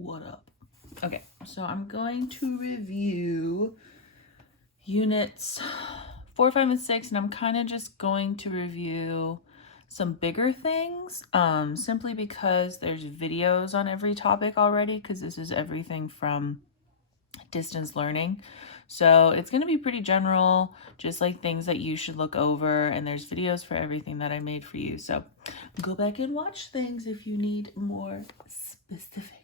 What up? Okay, so I'm going to review units 4, 5, and 6, and I'm kind of just going to review some bigger things, simply because there's videos on every topic already, because this is everything from distance learning. So it's going to be pretty general, just like things that you should look over, and there's videos for everything that I made for you. So go back and watch things if you need more specifics.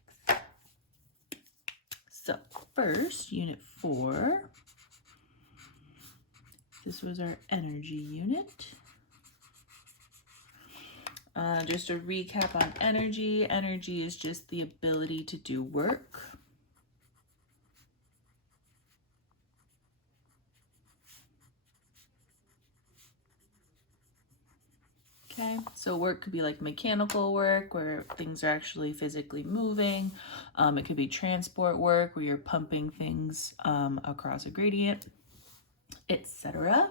So first, unit 4. This was our energy unit. Just a recap on energy. Energy is just the ability to do work. Okay, so work could be like mechanical work where things are actually physically moving. It could be transport work where you're pumping things across a gradient, etc.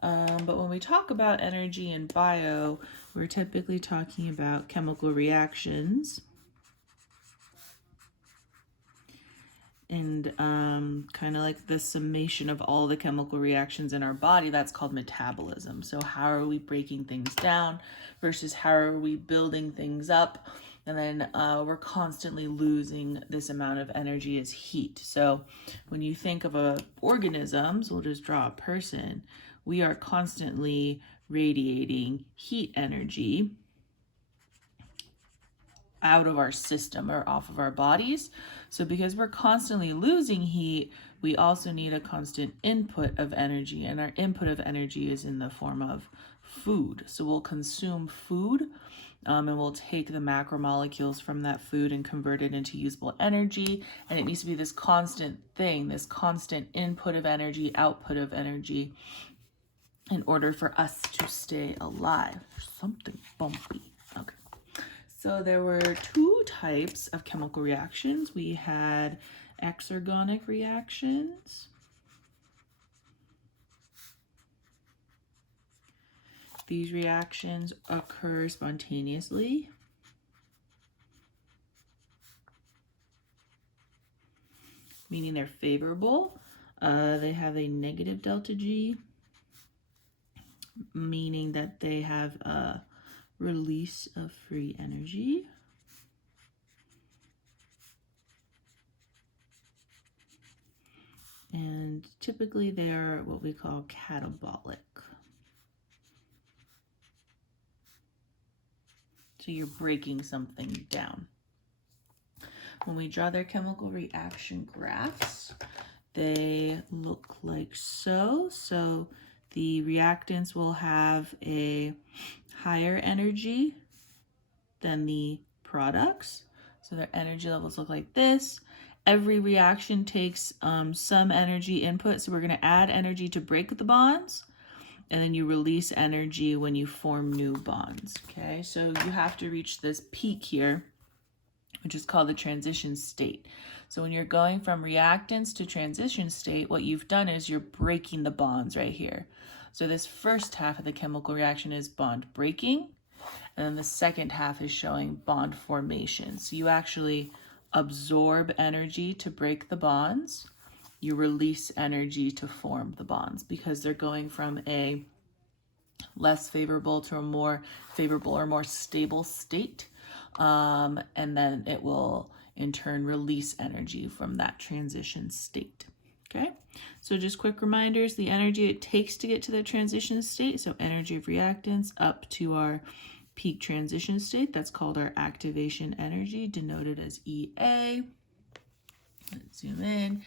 But when we talk about energy and bio, we're typically talking about chemical reactions and kind of like the summation of all the chemical reactions in our body. That's called metabolism. So how are we breaking things down versus how are we building things up? And then we're constantly losing this amount of energy as heat. So when you think of organisms, we'll just draw a person, we are constantly radiating heat energy out of our system or off of our bodies. So because we're constantly losing heat, we also need a constant input of energy, and our input of energy is in the form of food. So we'll consume food, and we'll take the macromolecules from that food and convert it into usable energy. And it needs to be this constant thing, this constant input of energy, output of energy, in order for us to stay alive. Something bumpy. Okay. So there were 2 types of chemical reactions. We had exergonic reactions. These reactions occur spontaneously. Meaning they're favorable. They have a negative delta G, meaning that they have a release of free energy. And typically they are what we call catabolic. So you're breaking something down. When we draw their chemical reaction graphs, they look like so. So the reactants will have a higher energy than the products. So their energy levels look like this. Every reaction takes some energy input. So we're going to add energy to break the bonds, and then you release energy when you form new bonds. Okay, so you have to reach this peak here, which is called the transition state. So when you're going from reactants to transition state, what you've done is you're breaking the bonds right here. So this first half of the chemical reaction is bond breaking, and then the second half is showing bond formation. So you actually absorb energy to break the bonds. You release energy to form the bonds because they're going from a less favorable to a more favorable or more stable state. And then it will in turn release energy from that transition state. Okay, so just quick reminders, the energy it takes to get to the transition state, so energy of reactants up to our peak transition state, that's called our activation energy, denoted as EA. Let's zoom in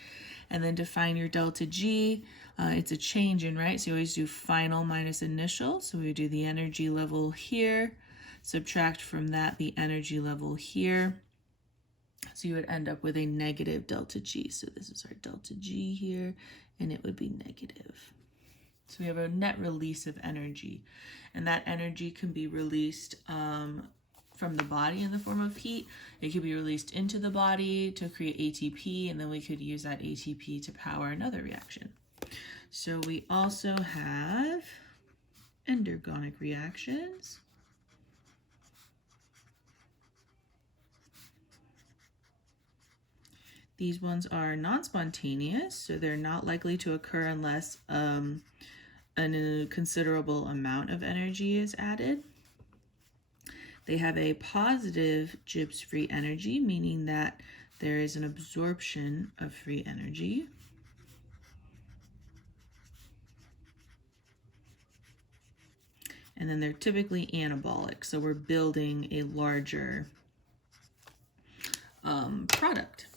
and then define your delta G. It's a change in, right? So you always do final minus initial. So we do the energy level here, subtract from that the energy level here. So you would end up with a negative delta G. So this is our delta G here, and it would be negative. So we have a net release of energy, and that energy can be released from the body in the form of heat. It could be released into the body to create ATP, and then we could use that ATP to power another reaction. So we also have endergonic reactions. These ones are non-spontaneous, so they're not likely to occur unless a considerable amount of energy is added. They have a positive Gibbs free energy, meaning that there is an absorption of free energy. And then they're typically anabolic, so we're building a larger product.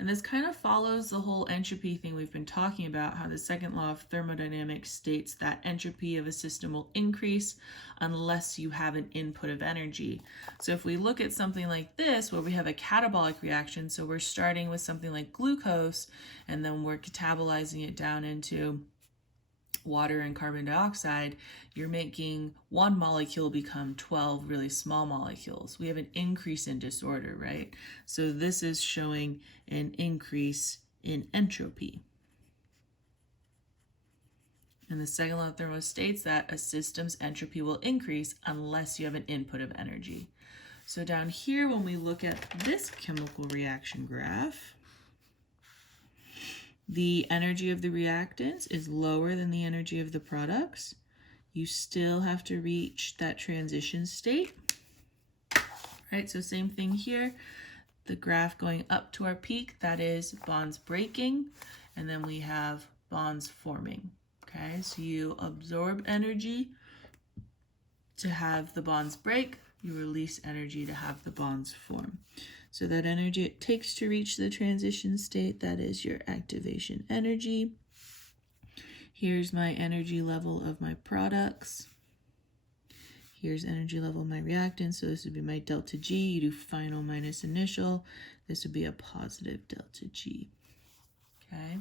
And this kind of follows the whole entropy thing we've been talking about, how the second law of thermodynamics states that entropy of a system will increase unless you have an input of energy. So if we look at something like this, where we have a catabolic reaction, so we're starting with something like glucose, and then we're catabolizing it down into water and carbon dioxide, you're making one molecule become 12 really small molecules. We have an increase in disorder, right? So this is showing an increase in entropy. And the second law of thermodynamics states that a system's entropy will increase unless you have an input of energy. So down here, when we look at this chemical reaction graph, the energy of the reactants is lower than the energy of the products. You still have to reach that transition state, right? So same thing here, the graph going up to our peak, that is bonds breaking, and then we have bonds forming, okay? So you absorb energy to have the bonds break, you release energy to have the bonds form. So that energy it takes to reach the transition state, that is your activation energy. Here's my energy level of my products. Here's energy level of my reactants. So this would be my delta G. You do final minus initial. This would be a positive delta G. Okay.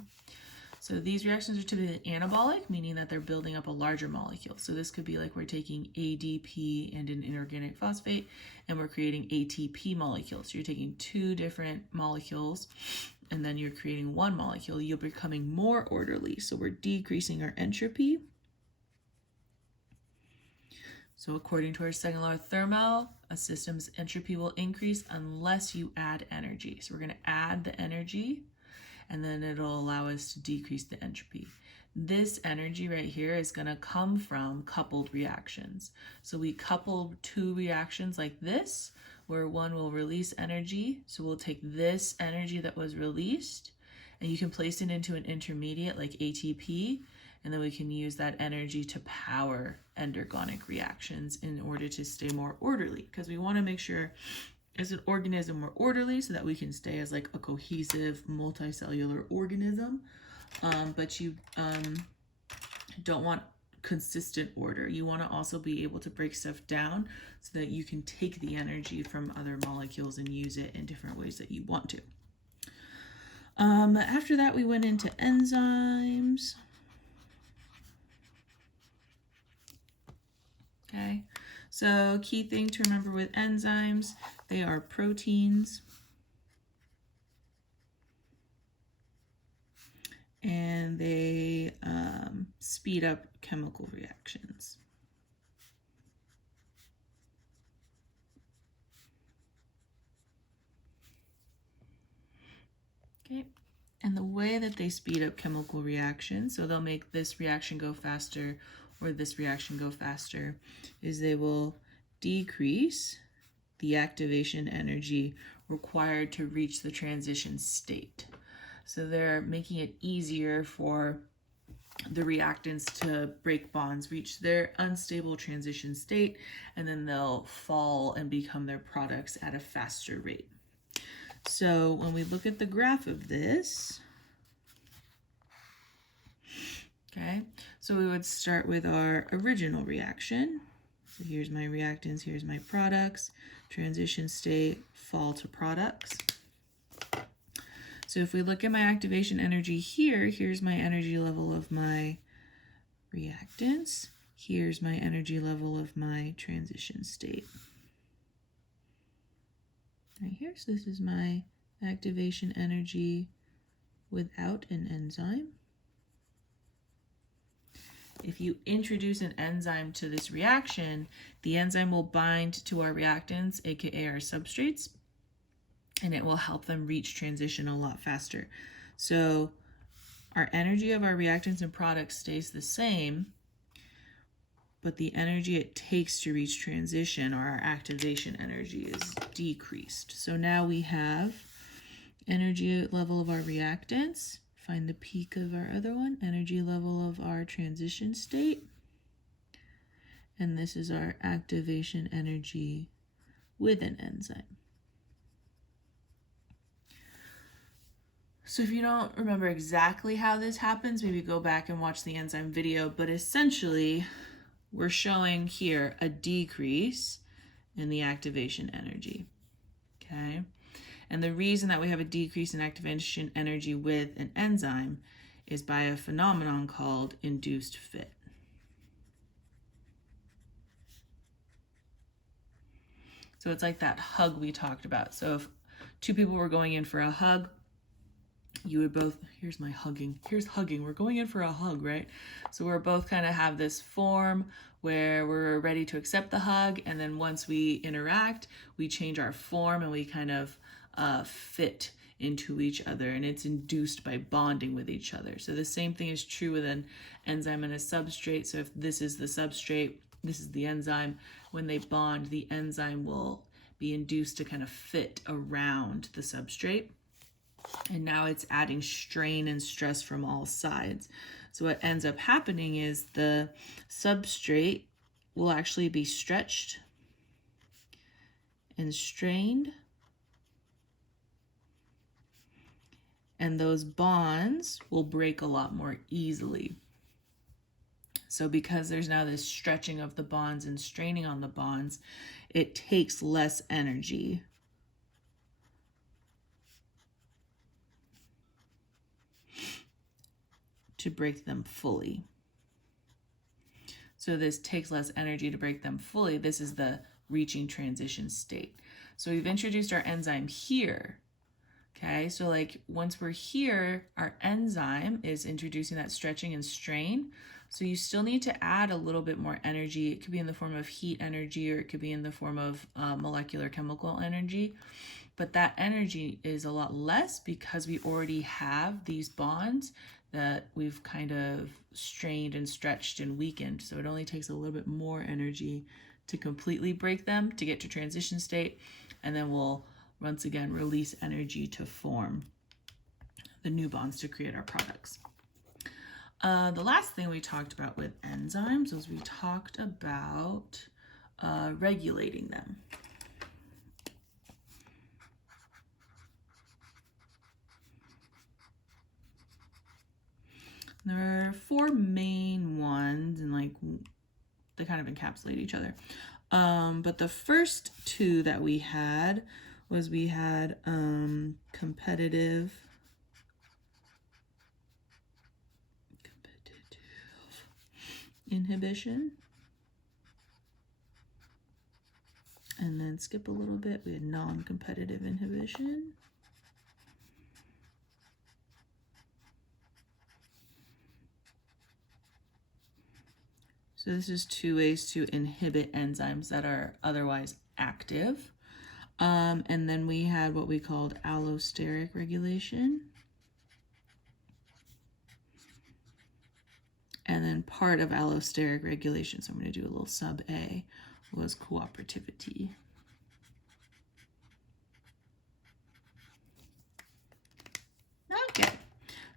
So these reactions are typically anabolic, meaning that they're building up a larger molecule. So this could be like we're taking ADP and an inorganic phosphate, and we're creating ATP molecules. So you're taking two different molecules, and then you're creating one molecule. You're becoming more orderly. So we're decreasing our entropy. So according to our second law of thermo, a system's entropy will increase unless you add energy. So we're going to add the energy, and then it'll allow us to decrease the entropy. This energy right here is going to come from coupled reactions. So we couple two reactions like this, where one will release energy. So we'll take this energy that was released, and you can place it into an intermediate like ATP, and then we can use that energy to power endergonic reactions in order to stay more orderly, because we want to make sure as an organism we're orderly so that we can stay as like a cohesive multicellular organism, but you don't want consistent order. You want to also be able to break stuff down so that you can take the energy from other molecules and use it in different ways that you want to. After that, we went into enzymes. Okay, so key thing to remember with enzymes, they are proteins, and they speed up chemical reactions. Okay, and the way that they speed up chemical reactions, so they'll make this reaction go faster or this reaction go faster, is they will decrease the activation energy required to reach the transition state. So they're making it easier for the reactants to break bonds, reach their unstable transition state, and then they'll fall and become their products at a faster rate. So when we look at the graph of this, okay, so we would start with our original reaction. So here's my reactants, here's my products, transition state, fall to products. So if we look at my activation energy here, here's my energy level of my reactants, here's my energy level of my transition state. Right here, so this is my activation energy without an enzyme. If you introduce an enzyme to this reaction, the enzyme will bind to our reactants, aka our substrates, and it will help them reach transition a lot faster. So our energy of our reactants and products stays the same, but the energy it takes to reach transition, or our activation energy, is decreased. So now we have energy level of our reactants, find the peak of our other one, energy level of our transition state, and this is our activation energy with an enzyme. So if you don't remember exactly how this happens, maybe go back and watch the enzyme video, but essentially we're showing here a decrease in the activation energy, okay? And the reason that we have a decrease in activation energy with an enzyme is by a phenomenon called induced fit. So it's like that hug we talked about. So if two people were going in for a hug, you would both, here's hugging, we're going in for a hug, right? So we're both kind of have this form where we're ready to accept the hug, and then once we interact, we change our form and we kind of fit into each other, and it's induced by bonding with each other. So the same thing is true with an enzyme and a substrate. So if this is the substrate, this is the enzyme, when they bond, the enzyme will be induced to kind of fit around the substrate. And now it's adding strain and stress from all sides. So what ends up happening is the substrate will actually be stretched and strained, and those bonds will break a lot more easily. So because there's now this stretching of the bonds and straining on the bonds, it takes less energy to break them fully. So this takes less energy to break them fully. This is the reaching transition state. So we've introduced our enzyme here. Okay, so like once we're here, our enzyme is introducing that stretching and strain. So you still need to add a little bit more energy. It could be in the form of heat energy, or it could be in the form of molecular chemical energy. But that energy is a lot less because we already have these bonds that we've kind of strained and stretched and weakened. So it only takes a little bit more energy to completely break them to get to transition state. And then we'll once again release energy to form the new bonds to create our products. The last thing we talked about with enzymes was we talked about regulating them. There are four main ones, and like they kind of encapsulate each other. But the first two that we had was competitive inhibition. And then skip a little bit, we had non-competitive inhibition. So this is two ways to inhibit enzymes that are otherwise active. And then we had what we called allosteric regulation. And then part of allosteric regulation, so I'm going to do a little sub A, was cooperativity. Okay,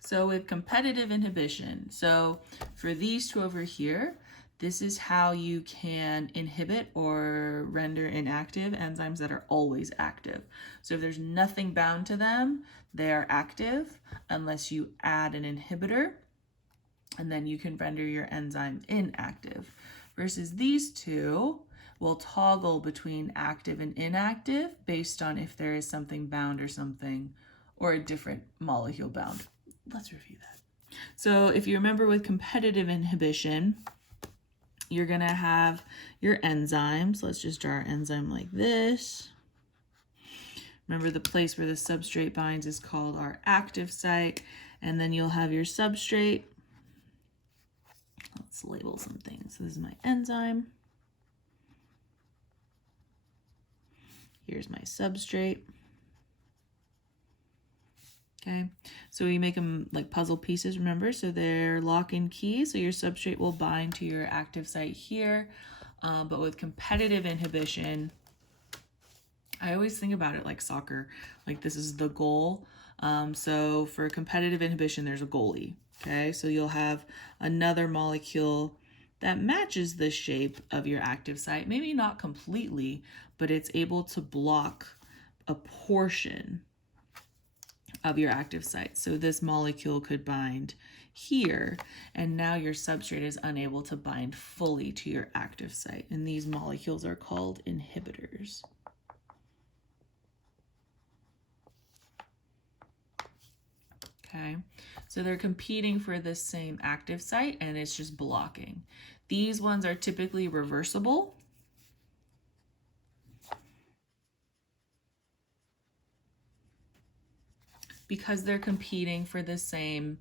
so with competitive inhibition, so for these two over here, this is how you can inhibit or render inactive enzymes that are always active. So if there's nothing bound to them, they are active unless you add an inhibitor, and then you can render your enzyme inactive. Versus these two will toggle between active and inactive based on if there is something bound or a different molecule bound. Let's review that. So if you remember with competitive inhibition, you're gonna have your enzymes. Let's just draw our enzyme like this. Remember, the place where the substrate binds is called our active site, and then you'll have your substrate. Let's label some things. So this is my enzyme. Here's my substrate. Okay, so we make them like puzzle pieces, remember? So they're lock and key, so your substrate will bind to your active site here. But with competitive inhibition, I always think about it like soccer, like this is the goal. So for competitive inhibition, there's a goalie, okay? So you'll have another molecule that matches the shape of your active site, maybe not completely, but it's able to block a portion of your active site. So this molecule could bind here, and now your substrate is unable to bind fully to your active site. And these molecules are called inhibitors. Okay, so they're competing for this same active site and it's just blocking. These ones are typically reversible. Because they're competing for the same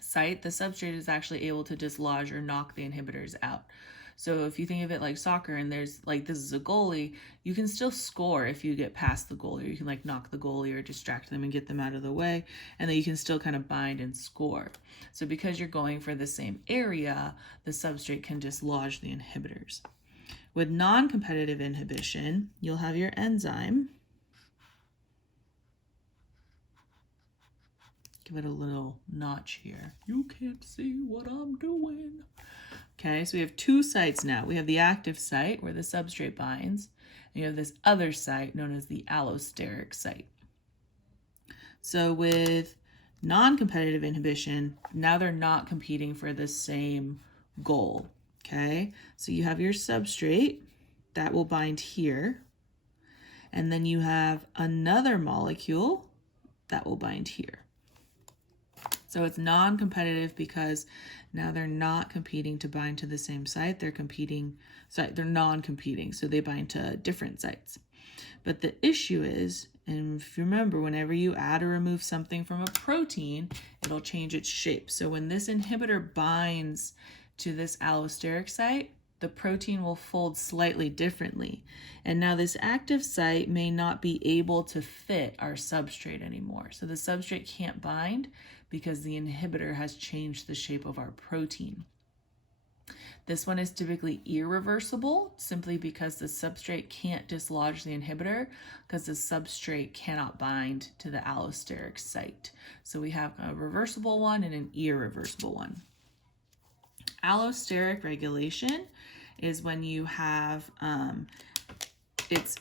site, the substrate is actually able to dislodge or knock the inhibitors out. So if you think of it like soccer and there's like, this is a goalie, you can still score if you get past the goalie, or you can like knock the goalie or distract them and get them out of the way, and then you can still kind of bind and score. So because you're going for the same area, the substrate can dislodge the inhibitors. With non-competitive inhibition, you'll have your enzyme. Give it a little notch here. You can't see what I'm doing. Okay, so we have two sites now. We have the active site where the substrate binds, and you have this other site known as the allosteric site. So with non-competitive inhibition, now they're not competing for the same goal. Okay, so you have your substrate that will bind here, and then you have another molecule that will bind here. So it's non-competitive because now they're not competing to bind to the same site. They're non-competing, so they bind to different sites. But the issue is, and if you remember, whenever you add or remove something from a protein, it'll change its shape. So when this inhibitor binds to this allosteric site, the protein will fold slightly differently. And now this active site may not be able to fit our substrate anymore. So the substrate can't bind because the inhibitor has changed the shape of our protein. This one is typically irreversible simply because the substrate can't dislodge the inhibitor because the substrate cannot bind to the allosteric site. So we have a reversible one and an irreversible one. Allosteric regulation is when you have, it's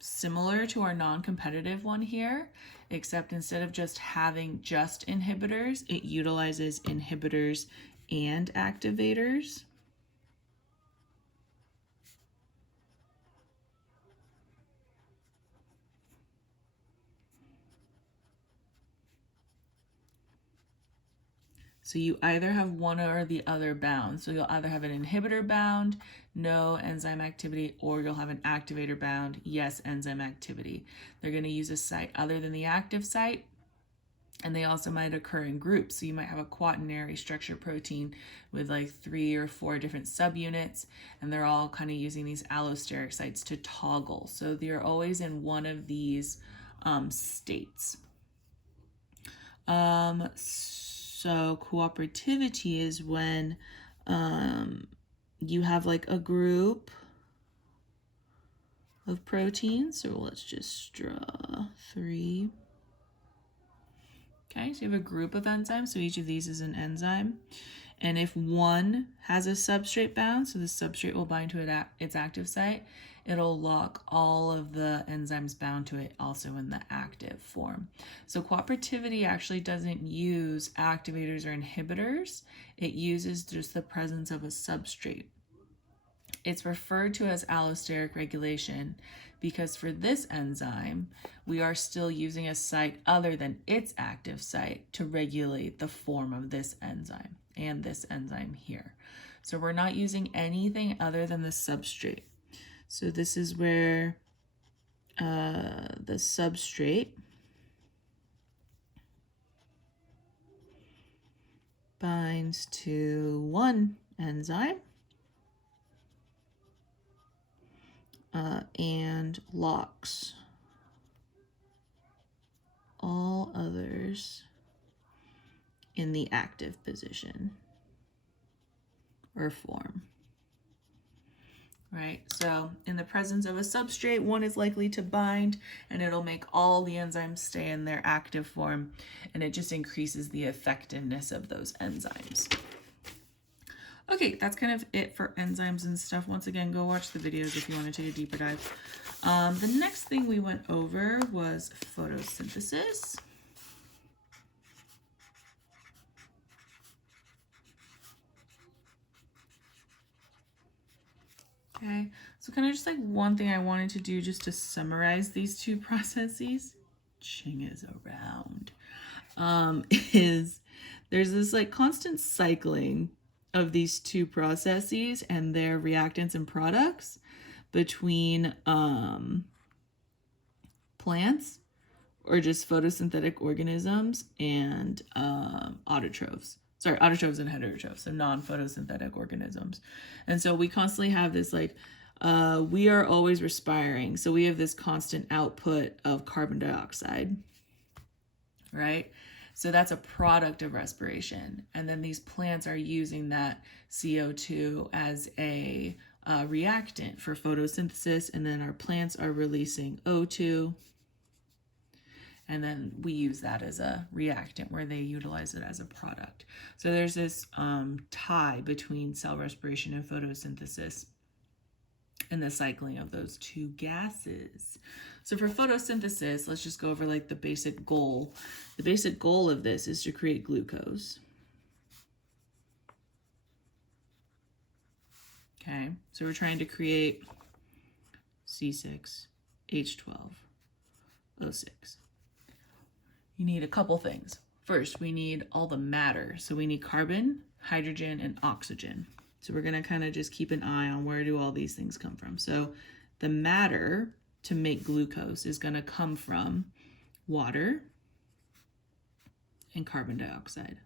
similar to our non-competitive one here, except instead of just having just inhibitors, it utilizes inhibitors and activators. So you either have one or the other bound. So you'll either have an inhibitor bound, no enzyme activity, or you'll have an activator bound, yes enzyme activity. They're going to use a site other than the active site, and they also might occur in groups. So you might have a quaternary structure protein with like 3 or 4 different subunits, and they're all kind of using these allosteric sites to toggle. So they're always in one of these states. So cooperativity is when you have like a group of proteins. So let's just draw 3. Okay, so you have a group of enzymes. So each of these is an enzyme. And if one has a substrate bound, so the substrate will bind to its active site, it'll lock all of the enzymes bound to it also in the active form. So cooperativity actually doesn't use activators or inhibitors. It uses just the presence of a substrate. It's referred to as allosteric regulation because for this enzyme, we are still using a site other than its active site to regulate the form of this enzyme and this enzyme here. So we're not using anything other than the substrate. So this is where the substrate binds to one enzyme and locks all sugars in the active position or form. Right, so in the presence of a substrate, one is likely to bind and it'll make all the enzymes stay in their active form, and it just increases the effectiveness of those enzymes. Okay, that's kind of it for enzymes and stuff. Once again, go watch the videos if you want to take a deeper dive. The next thing we went over was photosynthesis. Okay, so kind of just like one thing I wanted to do just to summarize these two processes, Ching is around, is there's this like constant cycling of these two processes and their reactants and products between plants or just photosynthetic organisms and autotrophs. Sorry, autotrophs and heterotrophs, so non-photosynthetic organisms. And so we constantly have this like, we are always respiring. So we have this constant output of carbon dioxide, right? So that's a product of respiration. And then these plants are using that CO2 as a reactant for photosynthesis. And then our plants are releasing O2. And then we use that as a reactant where they utilize it as a product. So there's this tie between cell respiration and photosynthesis and the cycling of those two gases. So for photosynthesis, let's just go over like the basic goal. The basic goal of this is to create glucose. Okay, so we're trying to create C6H12O6. You need a couple things. First, we need all the matter. So we need carbon, hydrogen, and oxygen. So we're going to kind of just keep an eye on where do all these things come from. So the matter to make glucose is going to come from water and carbon dioxide,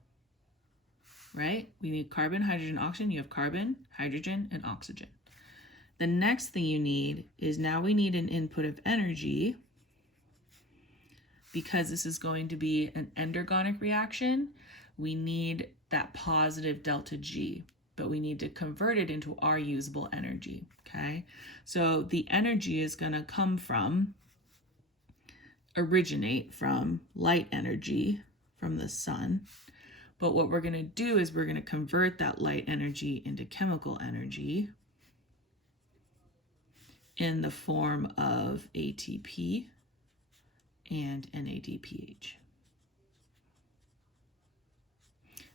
right? We need carbon, hydrogen, oxygen. You have carbon, hydrogen, and oxygen. The next thing you need is now we need an input of energy, because this is going to be an endergonic reaction. We need that positive delta G, but we need to convert it into our usable energy, okay? So the energy is gonna originate from light energy from the sun. But what we're gonna do is we're gonna convert that light energy into chemical energy in the form of ATP and NADPH.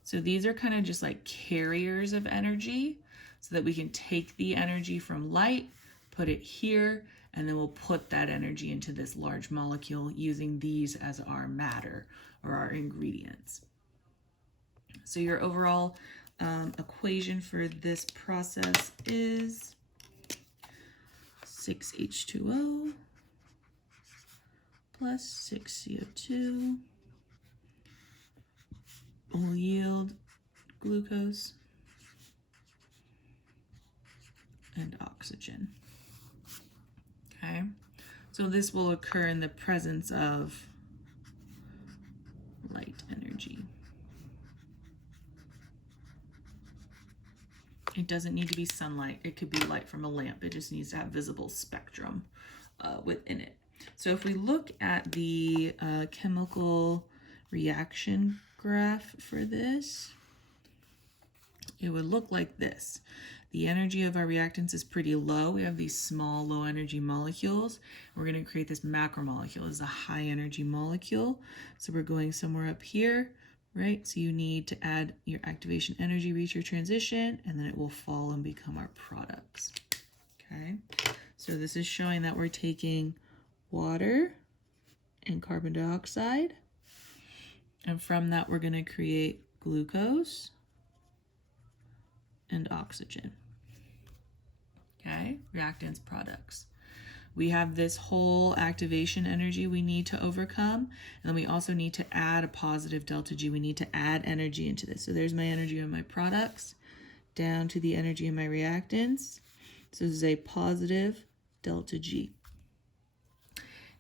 So these are kind of just like carriers of energy so that we can take the energy from light, put it here, and then we'll put that energy into this large molecule using these as our matter or our ingredients. So your overall equation for this process is 6H2O plus 6CO2 will yield glucose and oxygen. Okay, so this will occur in the presence of light energy. It doesn't need to be sunlight. It could be light from a lamp. It just needs to have visible spectrum within it. So if we look at the chemical reaction graph for this, it would look like this. The energy of our reactants is pretty low. We have these small, low energy molecules. We're going to create this macromolecule. This is a high energy molecule. So we're going somewhere up here, right? So you need to add your activation energy, reach your transition, and then it will fall and become our products. Okay. So this is showing that we're taking water and carbon dioxide. And from that, we're going to create glucose and oxygen. Okay, reactants, products. We have this whole activation energy we need to overcome. And then we also need to add a positive delta G. We need to add energy into this. So there's my energy in my products down to the energy in my reactants. So this is a positive delta G.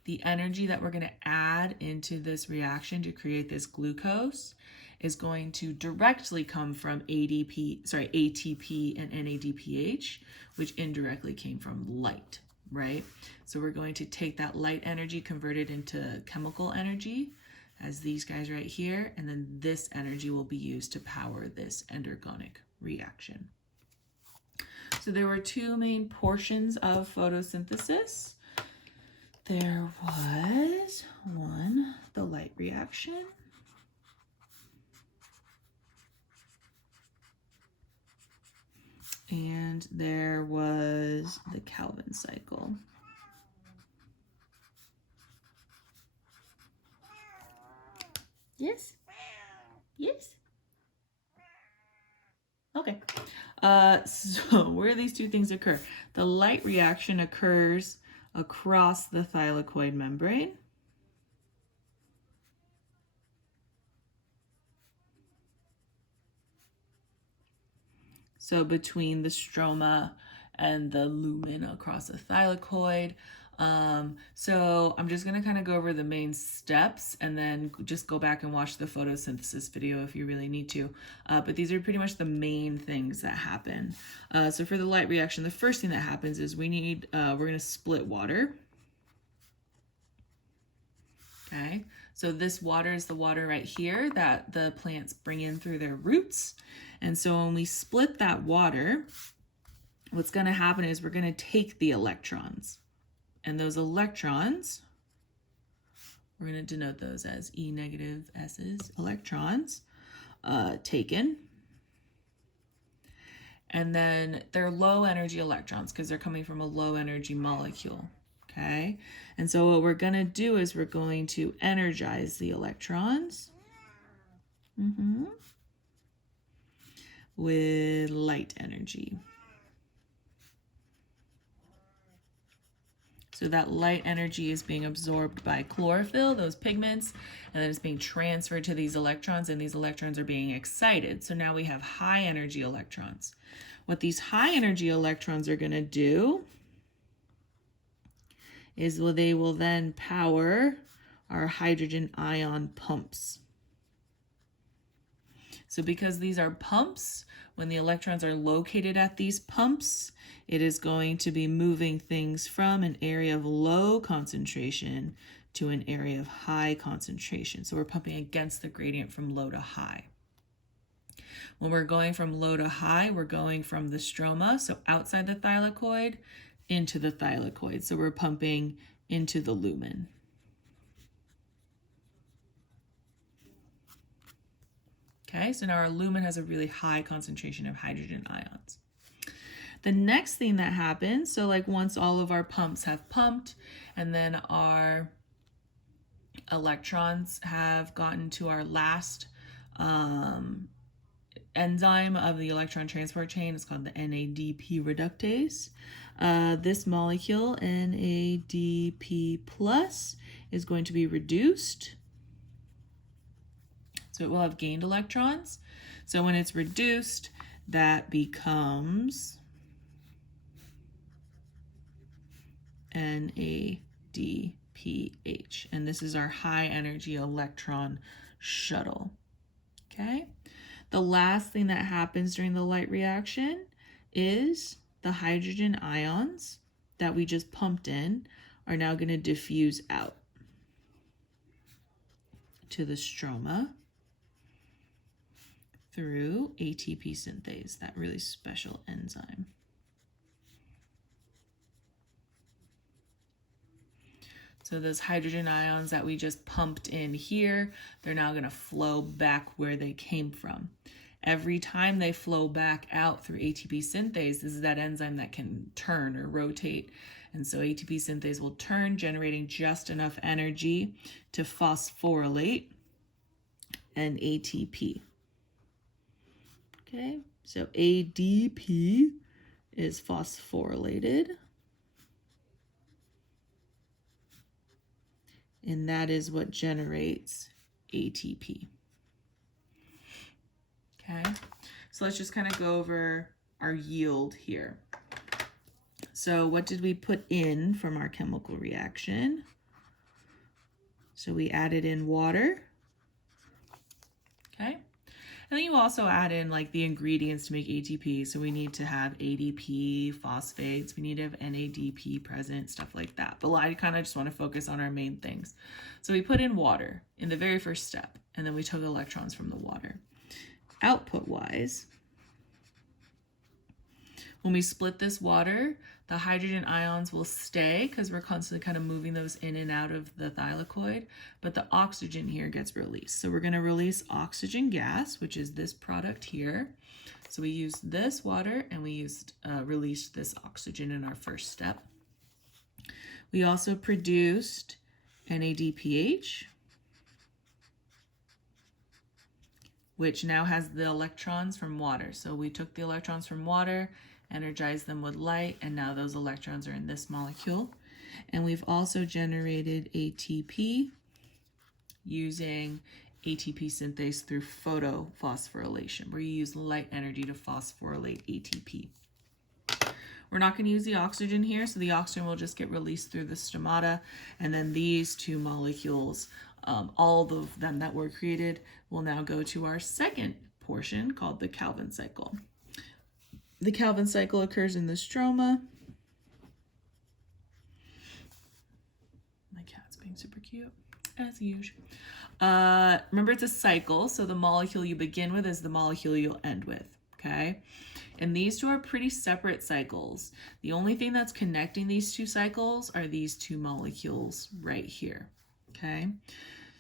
the energy that we're going to add into this reaction to create this glucose is going to directly come from ATP and NADPH, which indirectly came from light, right? So we're going to take that light energy, convert it into chemical energy, as these guys right here, and then this energy will be used to power this endergonic reaction. So there were two main portions of photosynthesis. There was one, the light reaction, and there was the Calvin cycle. Yes? Yes? Okay. So where these two things occur? The light reaction occurs across the thylakoid membrane. So between the stroma and the lumen across the thylakoid. So I'm just going to kind of go over the main steps and then just go back and watch the photosynthesis video if you really need to. But these are pretty much the main things that happen. So for the light reaction, the first thing that happens is we're going to split water. Okay, so this water is the water right here that the plants bring in through their roots. And so when we split that water, what's going to happen is we're going to take the electrons. And those electrons, we're going to denote those as E negative S's, electrons, taken. And then they're low energy electrons because they're coming from a low energy molecule. Okay, and so what we're going to do is we're going to energize the electrons with light energy. So that light energy is being absorbed by chlorophyll, those pigments, and then it's being transferred to these electrons, and these electrons are being excited. So now we have high energy electrons. What these high energy electrons are going to do is they will then power our hydrogen ion pumps. So because these are pumps, when the electrons are located at these pumps, it is going to be moving things from an area of low concentration to an area of high concentration. So we're pumping against the gradient from low to high. When we're going from low to high, we're going from the stroma, so outside the thylakoid, into the thylakoid. So we're pumping into the lumen. Okay, so now our lumen has a really high concentration of hydrogen ions. The next thing that happens, so like once all of our pumps have pumped and then our electrons have gotten to our last enzyme of the electron transport chain, it's called the NADP reductase. This molecule, NADP+, is going to be reduced. So it will have gained electrons. So when it's reduced, that becomes NADPH. And this is our high energy electron shuttle. Okay. The last thing that happens during the light reaction is the hydrogen ions that we just pumped in are now going to diffuse out to the stroma through ATP synthase, that really special enzyme. So those hydrogen ions that we just pumped in here, they're now going to flow back where they came from. Every time they flow back out through ATP synthase, this is that enzyme that can turn or rotate. And so ATP synthase will turn, generating just enough energy to phosphorylate an ATP. Okay, so ADP is phosphorylated. And that is what generates ATP. Okay, so let's just kind of go over our yield here. So what did we put in from our chemical reaction? So we added in water. Okay. And then you also add in like the ingredients to make ATP. So we need to have ADP, phosphates, we need to have NADP present, stuff like that. But I kind of just want to focus on our main things. So we put in water in the very first step, and then we took electrons from the water. Output-wise, when we split this water, the hydrogen ions will stay because we're constantly kind of moving those in and out of the thylakoid, but the oxygen here gets released. So we're going to release oxygen gas, which is this product here. So we used this water and we released this oxygen in our first step. We also produced NADPH, which now has the electrons from water. So we took the electrons from water, energized them with light, and now those electrons are in this molecule. And we've also generated ATP using ATP synthase through photophosphorylation, where you use light energy to phosphorylate ATP. We're not going to use the oxygen here, so the oxygen will just get released through the stomata, and then these two molecules, all of them that were created, will now go to our second portion called the Calvin cycle. The Calvin cycle occurs in the stroma. My cat's being super cute, as usual. Remember, it's a cycle, so the molecule you begin with is the molecule you'll end with, okay? And these two are pretty separate cycles. The only thing that's connecting these two cycles are these two molecules right here, okay?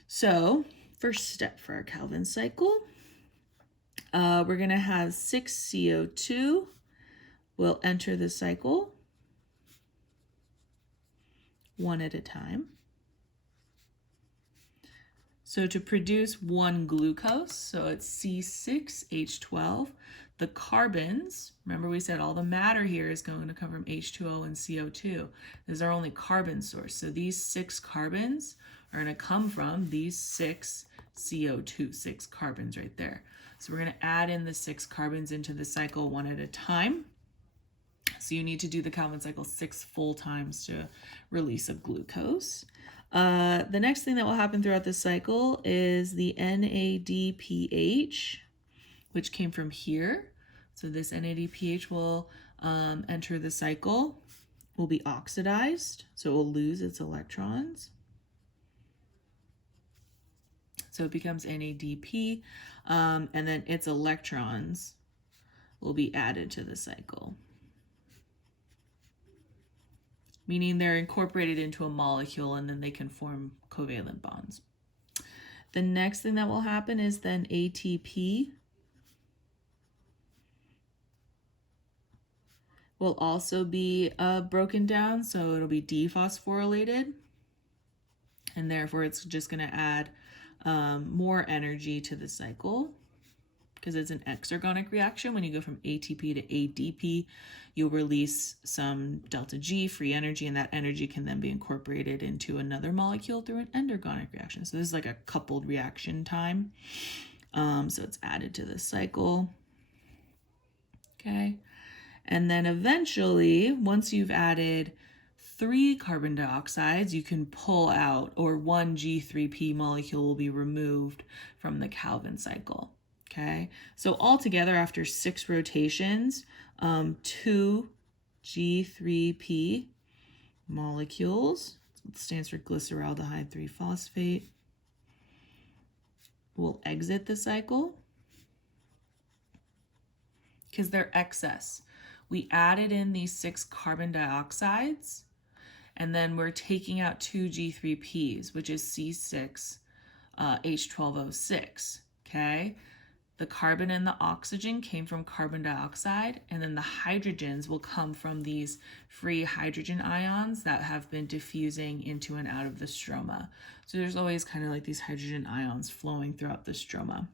So, first step for our Calvin cycle, we're going to have 6 CO2 will enter the cycle one at a time. So to produce one glucose, so it's C6H12, the carbons, remember we said all the matter here is going to come from H2O and CO2. This is our only carbon source. So these 6 carbons are going to come from these 6 CO2, 6 carbons right there. So we're going to add in the 6 carbons into the cycle one at a time. So you need to do the Calvin cycle 6 full times to release a glucose. The next thing that will happen throughout the cycle is the NADPH, which came from here. So this NADPH will enter the cycle, will be oxidized, so it will lose its electrons. So it becomes NADP, and then its electrons will be added to the cycle, meaning they're incorporated into a molecule and then they can form covalent bonds. The next thing that will happen is then ATP will also be broken down, so it'll be dephosphorylated, and therefore it's just going to add more energy to the cycle because it's an exergonic reaction. When you go from ATP to ADP, you'll release some delta G, free energy, and that energy can then be incorporated into another molecule through an endergonic reaction. So this is like a coupled reaction time. So it's added to the cycle. Okay. And then eventually, once you've added 3 carbon dioxides, you can pull out, or 1 G3P molecule will be removed from the Calvin cycle. Okay, so altogether after 6 rotations, 2 G3P molecules, it stands for glyceraldehyde 3-phosphate, will exit the cycle because they're excess. We added in these 6 carbon dioxides, and then we're taking out 2 G3Ps, which is C6H12O6, okay? The carbon and the oxygen came from carbon dioxide, and then the hydrogens will come from these free hydrogen ions that have been diffusing into and out of the stroma. So there's always kind of like these hydrogen ions flowing throughout the stroma.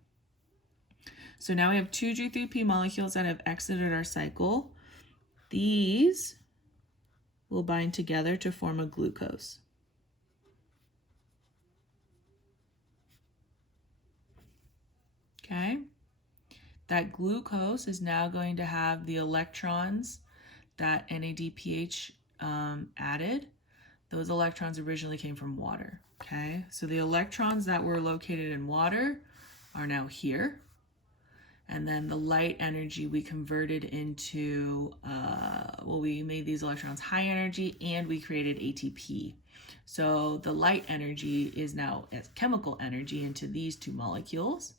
So now we have 2 G3P molecules that have exited our cycle. These will bind together to form a glucose. Okay, that glucose is now going to have the electrons that NADPH added, those electrons originally came from water. Okay, so the electrons that were located in water are now here. And then the light energy we converted into, we made these electrons high energy and we created ATP. So the light energy is now as chemical energy into these two molecules.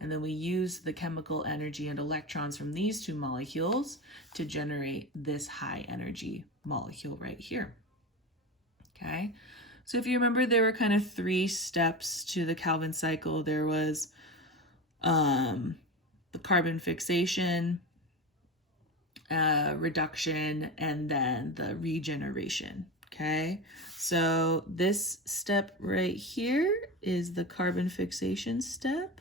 And then we use the chemical energy and electrons from these two molecules to generate this high energy molecule right here. Okay, so if you remember, there were kind of 3 steps to the Calvin cycle. There was the carbon fixation, reduction, and then the regeneration. Okay, so this step right here is the carbon fixation step.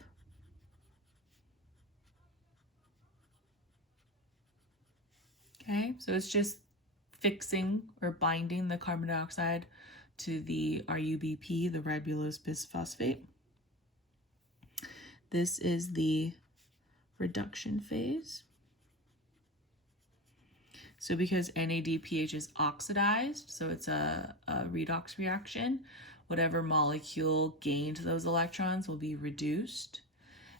Okay, so it's just fixing or binding the carbon dioxide to the RUBP, the ribulose bisphosphate. This is the reduction phase. So because NADPH is oxidized, so it's a redox reaction, whatever molecule gained those electrons will be reduced.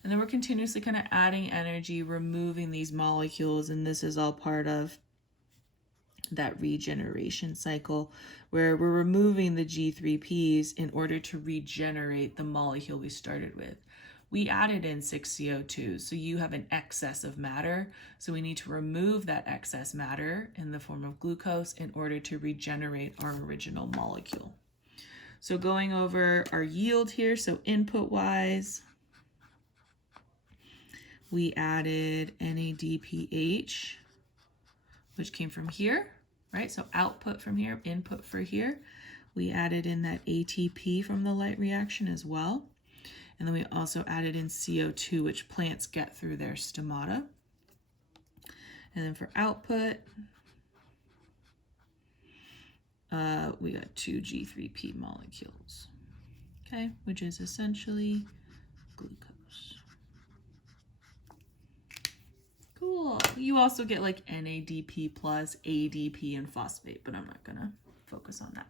And then we're continuously kind of adding energy, removing these molecules, and this is all part of that regeneration cycle where we're removing the G3Ps in order to regenerate the molecule we started with. We added in 6CO2, so you have an excess of matter. So we need to remove that excess matter in the form of glucose in order to regenerate our original molecule. So going over our yield here, so input-wise, we added NADPH, which came from here, right? So output from here, input for here. We added in that ATP from the light reaction as well. And then we also added in CO2, which plants get through their stomata. And then for output, we got 2 G3P molecules, okay, which is essentially glucose. Cool. You also get like NADP plus ADP and phosphate, but I'm not gonna focus on that.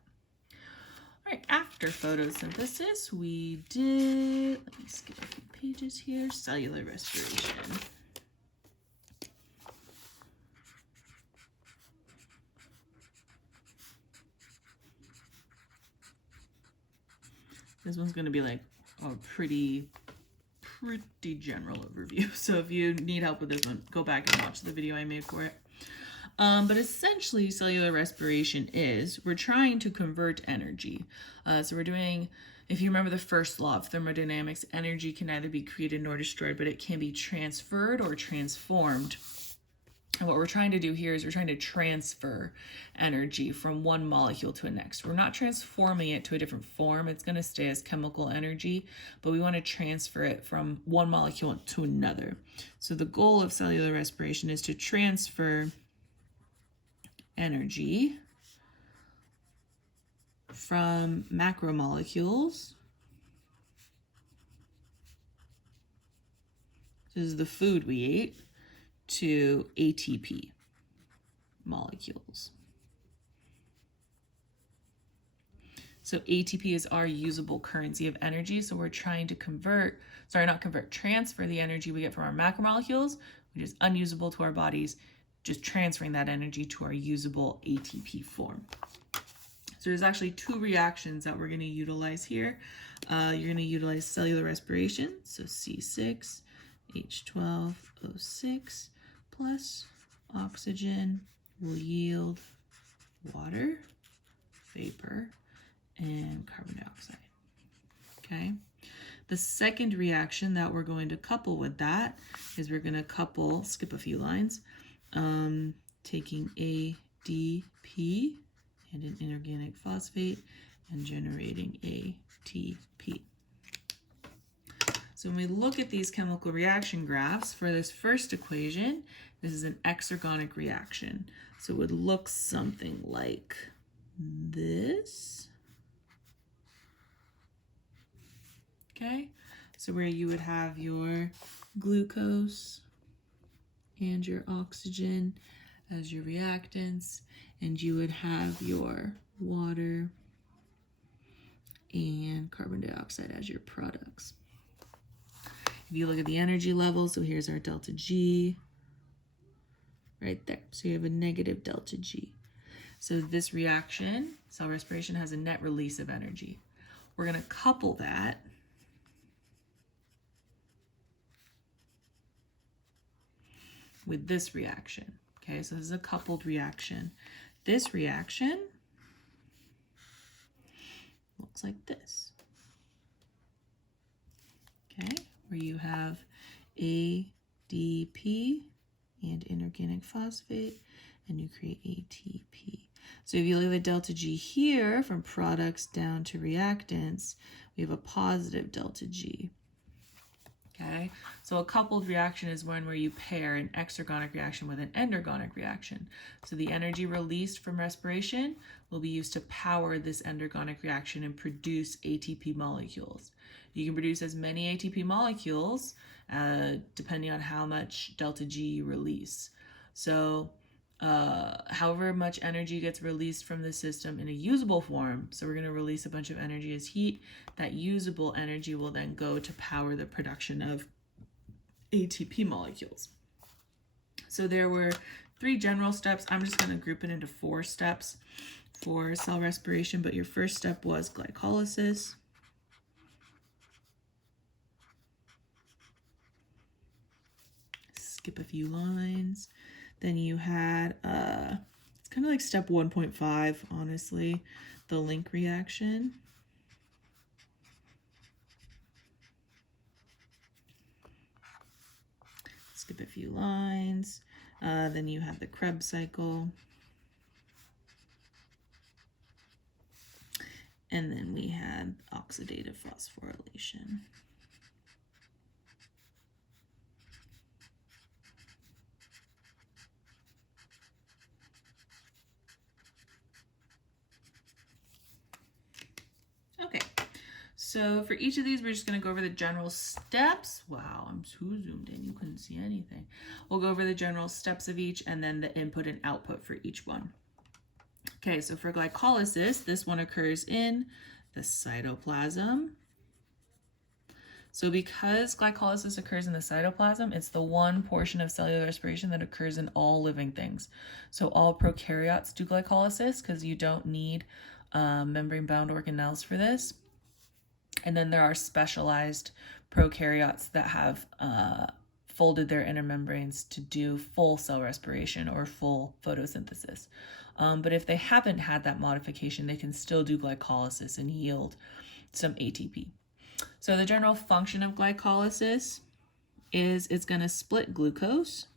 All right, after photosynthesis, we did, let me skip a few pages here, cellular respiration. This one's gonna be like a pretty general overview. So if you need help with this one, go back and watch the video I made for it. But essentially, cellular respiration is, we're trying to convert energy. So we're doing, if you remember the first law of thermodynamics, energy can neither be created nor destroyed, but it can be transferred or transformed. And what we're trying to do here is we're trying to transfer energy from one molecule to the next. We're not transforming it to a different form. It's going to stay as chemical energy, but we want to transfer it from one molecule to another. So the goal of cellular respiration is to transfer energy from macromolecules. This is the food we ate, to ATP molecules. So ATP is our usable currency of energy. So we're trying to transfer the energy we get from our macromolecules, which is unusable to our bodies, just transferring that energy to our usable ATP form. So there's actually 2 reactions that we're going to utilize here. You're going to utilize cellular respiration, so C6H12O6 plus oxygen will yield water, vapor, and carbon dioxide. Okay. The second reaction that we're going to couple with that is we're going to couple, skip a few lines, taking ADP and an inorganic phosphate and generating ATP. So when we look at these chemical reaction graphs for this first equation, this is an exergonic reaction. So it would look something like this. Okay, so where you would have your glucose and your oxygen as your reactants, and you would have your water and carbon dioxide as your products. If you look at the energy level, so here's our delta G right there. So you have a negative delta G. So this reaction, cell respiration, has a net release of energy. We're going to couple that with this reaction. Okay, so this is a coupled reaction. This reaction looks like this. Okay, where you have ADP and inorganic phosphate, and you create ATP. So if you look at the delta G here, from products down to reactants, we have a positive delta G. Okay, so a coupled reaction is one where you pair an exergonic reaction with an endergonic reaction. So the energy released from respiration will be used to power this endergonic reaction and produce ATP molecules. You can produce as many ATP molecules depending on how much delta G you release. So however much energy gets released from the system in a usable form, so we're going to release a bunch of energy as heat, that usable energy will then go to power the production of ATP molecules. So there were 3 general steps. I'm just going to group it into 4 steps for cell respiration, but your first step was glycolysis. Skip a few lines. Then you had, it's kind of like step 1.5, honestly, the link reaction. Skip a few lines. Then you have the Krebs cycle. And then we had oxidative phosphorylation. Okay, so for each of these, we're just going to go over the general steps. Wow, I'm too zoomed in. You couldn't see anything. We'll go over the general steps of each and then the input and output for each one. Okay, so for glycolysis, this one occurs in the cytoplasm. So because glycolysis occurs in the cytoplasm, it's the one portion of cellular respiration that occurs in all living things. So all prokaryotes do glycolysis because you don't need membrane-bound organelles for this. And then there are specialized prokaryotes that have folded their inner membranes to do full cell respiration or full photosynthesis. But if they haven't had that modification, they can still do glycolysis and yield some ATP. So the general function of glycolysis is it's going to split glucose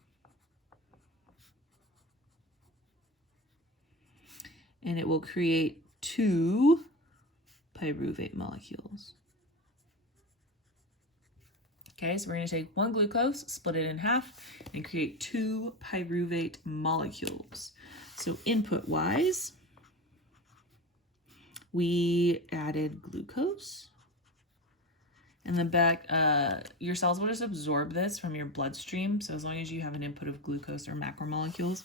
and it will create 2 pyruvate molecules. Okay, so we're going to take 1 glucose, split it in half, and create 2 pyruvate molecules. So input-wise, we added glucose. And the back, your cells will just absorb this from your bloodstream. So as long as you have an input of glucose or macromolecules,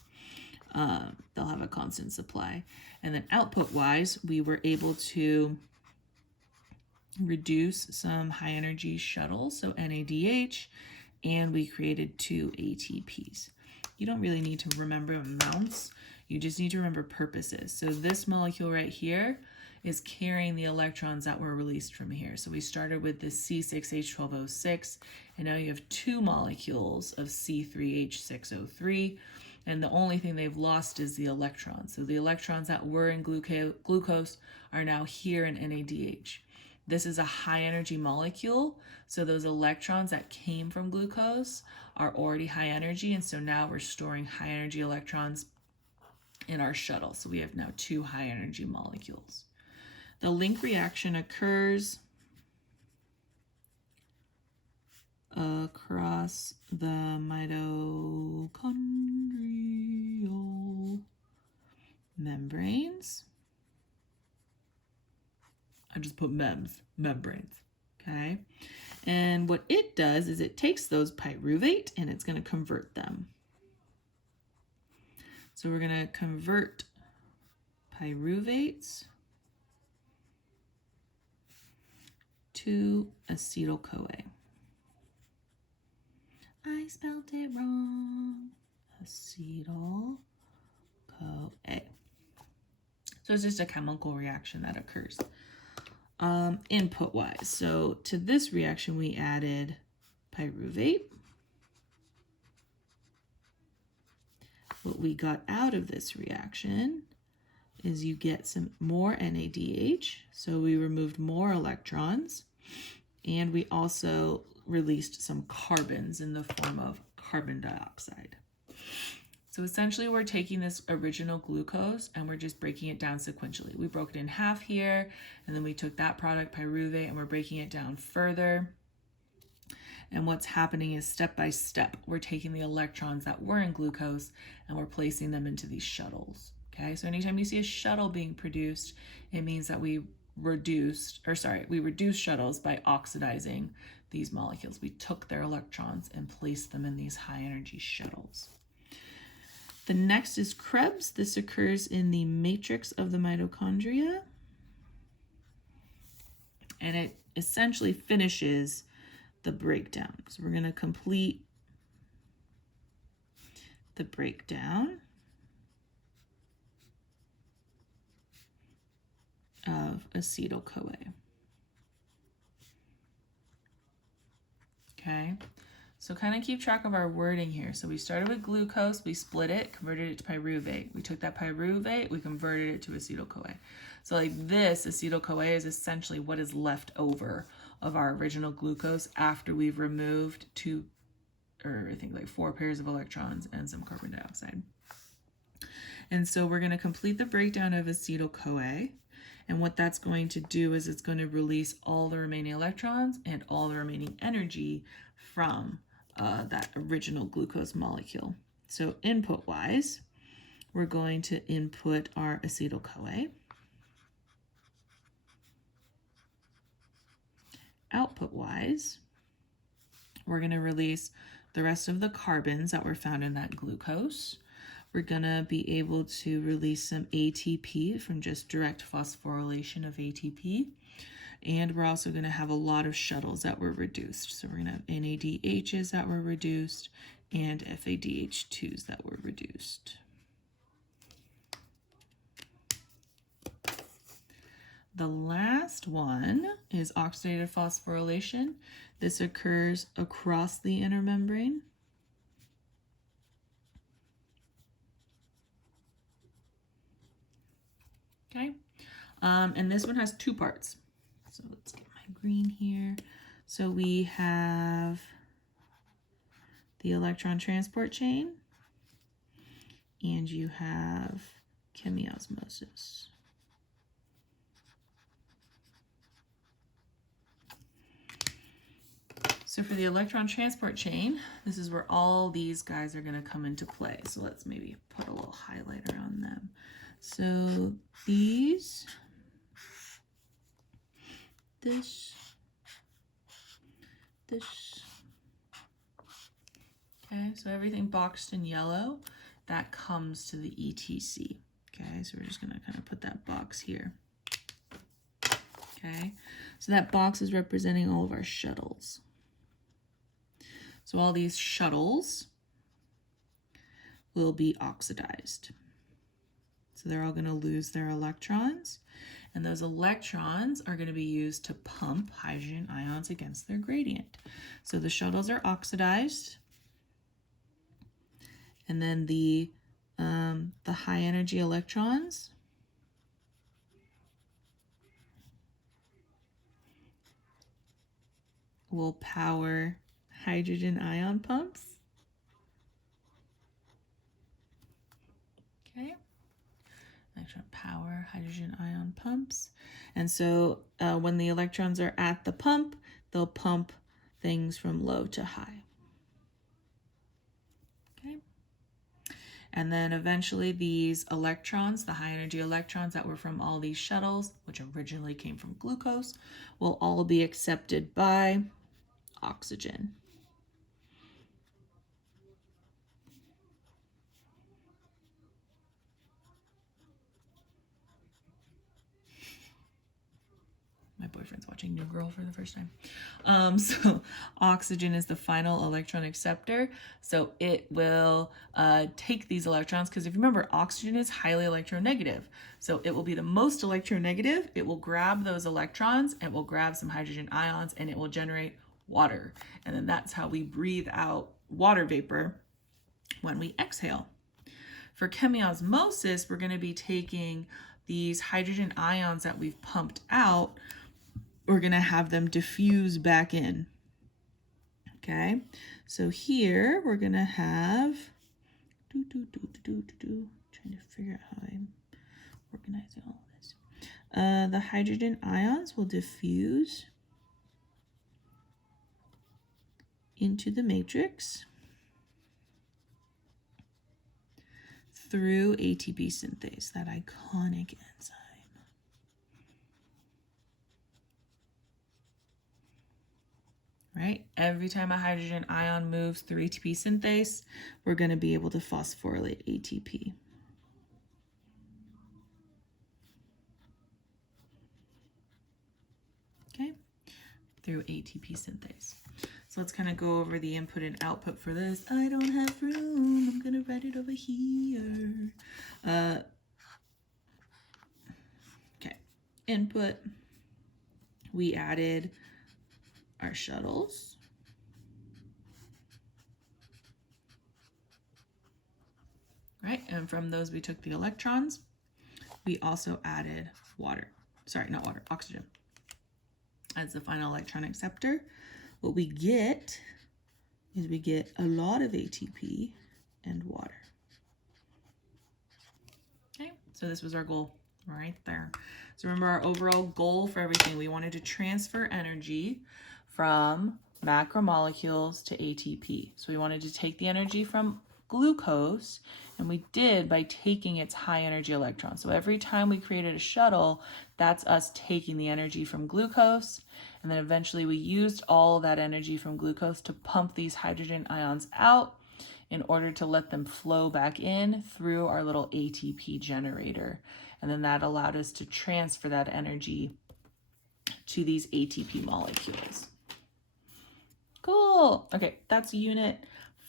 they'll have a constant supply. And then output-wise, we were able to reduce some high-energy shuttles, so NADH, and we created 2 ATPs. You don't really need to remember amounts. You just need to remember purposes. So this molecule right here is carrying the electrons that were released from here. So we started with this C6H12O6, and now you have 2 molecules of C3H6O3, and the only thing they've lost is the electrons. So the electrons that were in glucose are now here in NADH. This is a high energy molecule, so those electrons that came from glucose are already high energy, and so now we're storing high energy electrons in our shuttle. So we have now 2 high energy molecules. The link reaction occurs across the mitochondrial membranes. I just put membranes, okay? And what it does is it takes those pyruvate and it's going to convert them. So we're going to convert pyruvates 2-acetyl-CoA. I spelled it wrong. Acetyl-CoA. So it's just a chemical reaction that occurs. Input-wise, so to this reaction we added pyruvate. What we got out of this reaction is you get some more NADH, so we removed more electrons, and we also released some carbons in the form of carbon dioxide. So essentially we're taking this original glucose and we're just breaking it down sequentially. We broke it in half here, and then we took that product, pyruvate, and we're breaking it down further. And what's happening is step by step, we're taking the electrons that were in glucose and we're placing them into these shuttles. Okay, so anytime you see a shuttle being produced, it means that we reduced shuttles by oxidizing these molecules. We took their electrons and placed them in these high energy shuttles. The next is Krebs. This occurs in the matrix of the mitochondria. And it essentially finishes the breakdown. So we're going to complete the breakdown of acetyl-CoA. Okay, so kind of keep track of our wording here. So we started with glucose, we split it, converted it to pyruvate. We took that pyruvate, we converted it to acetyl-CoA. So like this acetyl-CoA is essentially what is left over of our original glucose after we've removed 4 pairs of electrons and some carbon dioxide. And so we're going to complete the breakdown of acetyl-CoA. And what that's going to do is it's going to release all the remaining electrons and all the remaining energy from that original glucose molecule. So input-wise, we're going to input our acetyl-CoA. Output-wise, we're going to release the rest of the carbons that were found in that glucose. We're going to be able to release some ATP from just direct phosphorylation of ATP. And we're also going to have a lot of shuttles that were reduced. So we're going to have NADHs that were reduced and FADH2s that were reduced. The last one is oxidative phosphorylation. This occurs across the inner membrane. Okay, and this one has 2 parts. So let's get my green here. So we have the electron transport chain, and you have chemiosmosis. So for the electron transport chain, this is where all these guys are going to come into play. So let's maybe put a little highlighter on them. So these, this. Okay, so everything boxed in yellow, that comes to the ETC. Okay, so we're just going to kind of put that box here. Okay, so that box is representing all of our shuttles. So all these shuttles will be oxidized. So they're all going to lose their electrons, and those electrons are going to be used to pump hydrogen ions against their gradient. So the shuttles are oxidized, and then the high energy electrons will power hydrogen ion pumps. Okay. Electron power hydrogen ion pumps. And so when the electrons are at the pump, they'll pump things from low to high. Okay. And then eventually these electrons, the high energy electrons that were from all these shuttles, which originally came from glucose, will all be accepted by oxygen. My boyfriend's watching New Girl for the first time. So oxygen is the final electron acceptor. So it will take these electrons, because if you remember, oxygen is highly electronegative. So it will be the most electronegative. It will grab those electrons, it will grab some hydrogen ions, and it will generate water. And then that's how we breathe out water vapor when we exhale. For chemiosmosis, we're going to be taking these hydrogen ions that we've pumped out, we're going to have them diffuse back in. Okay, so here we're going to have, trying to figure out how I'm organizing all of this. The hydrogen ions will diffuse into the matrix through ATP synthase, that iconic enzyme. Right? Every time a hydrogen ion moves through ATP synthase, we're going to be able to phosphorylate ATP. Okay? Through ATP synthase. So let's kind of go over the input and output for this. I don't have room. I'm going to write it over here. Okay. Input. We added our shuttles. Right? And from those, we took the electrons. We also added water. Sorry, not water, oxygen as the final electron acceptor. What we get is we get a lot of ATP and water. Okay, so this was our goal right there. So remember our overall goal for everything. We wanted to transfer energy from macromolecules to ATP. So we wanted to take the energy from glucose, and we did by taking its high energy electrons. So every time we created a shuttle, that's us taking the energy from glucose, and then eventually we used all that energy from glucose to pump these hydrogen ions out in order to let them flow back in through our little ATP generator. And then that allowed us to transfer that energy to these ATP molecules. Cool. Okay, that's unit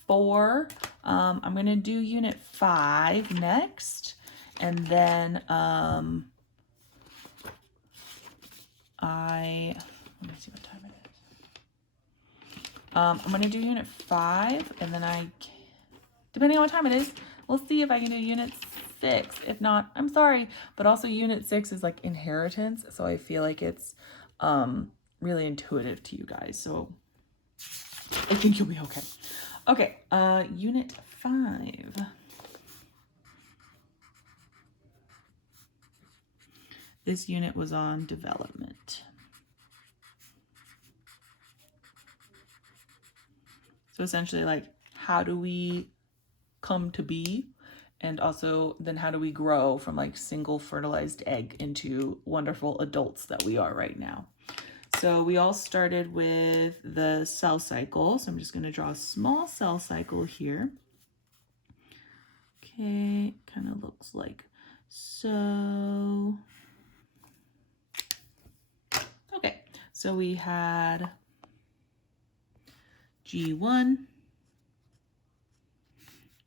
4. I'm going to do unit 5 next. And then let me see what time it is. I'm going to do unit 5, and then depending on what time it is, we'll see if I can do unit 6. If not, I'm sorry. But also unit 6 is like inheritance, so I feel like it's really intuitive to you guys. So I think you'll be okay. Okay, unit 5. This unit was on development. So essentially, like, how do we come to be? And also, then how do we grow from like single fertilized egg into wonderful adults that we are right now? So we all started with the cell cycle. So I'm just going to draw a small cell cycle here. Okay, kind of looks like so. Okay, so we had G1,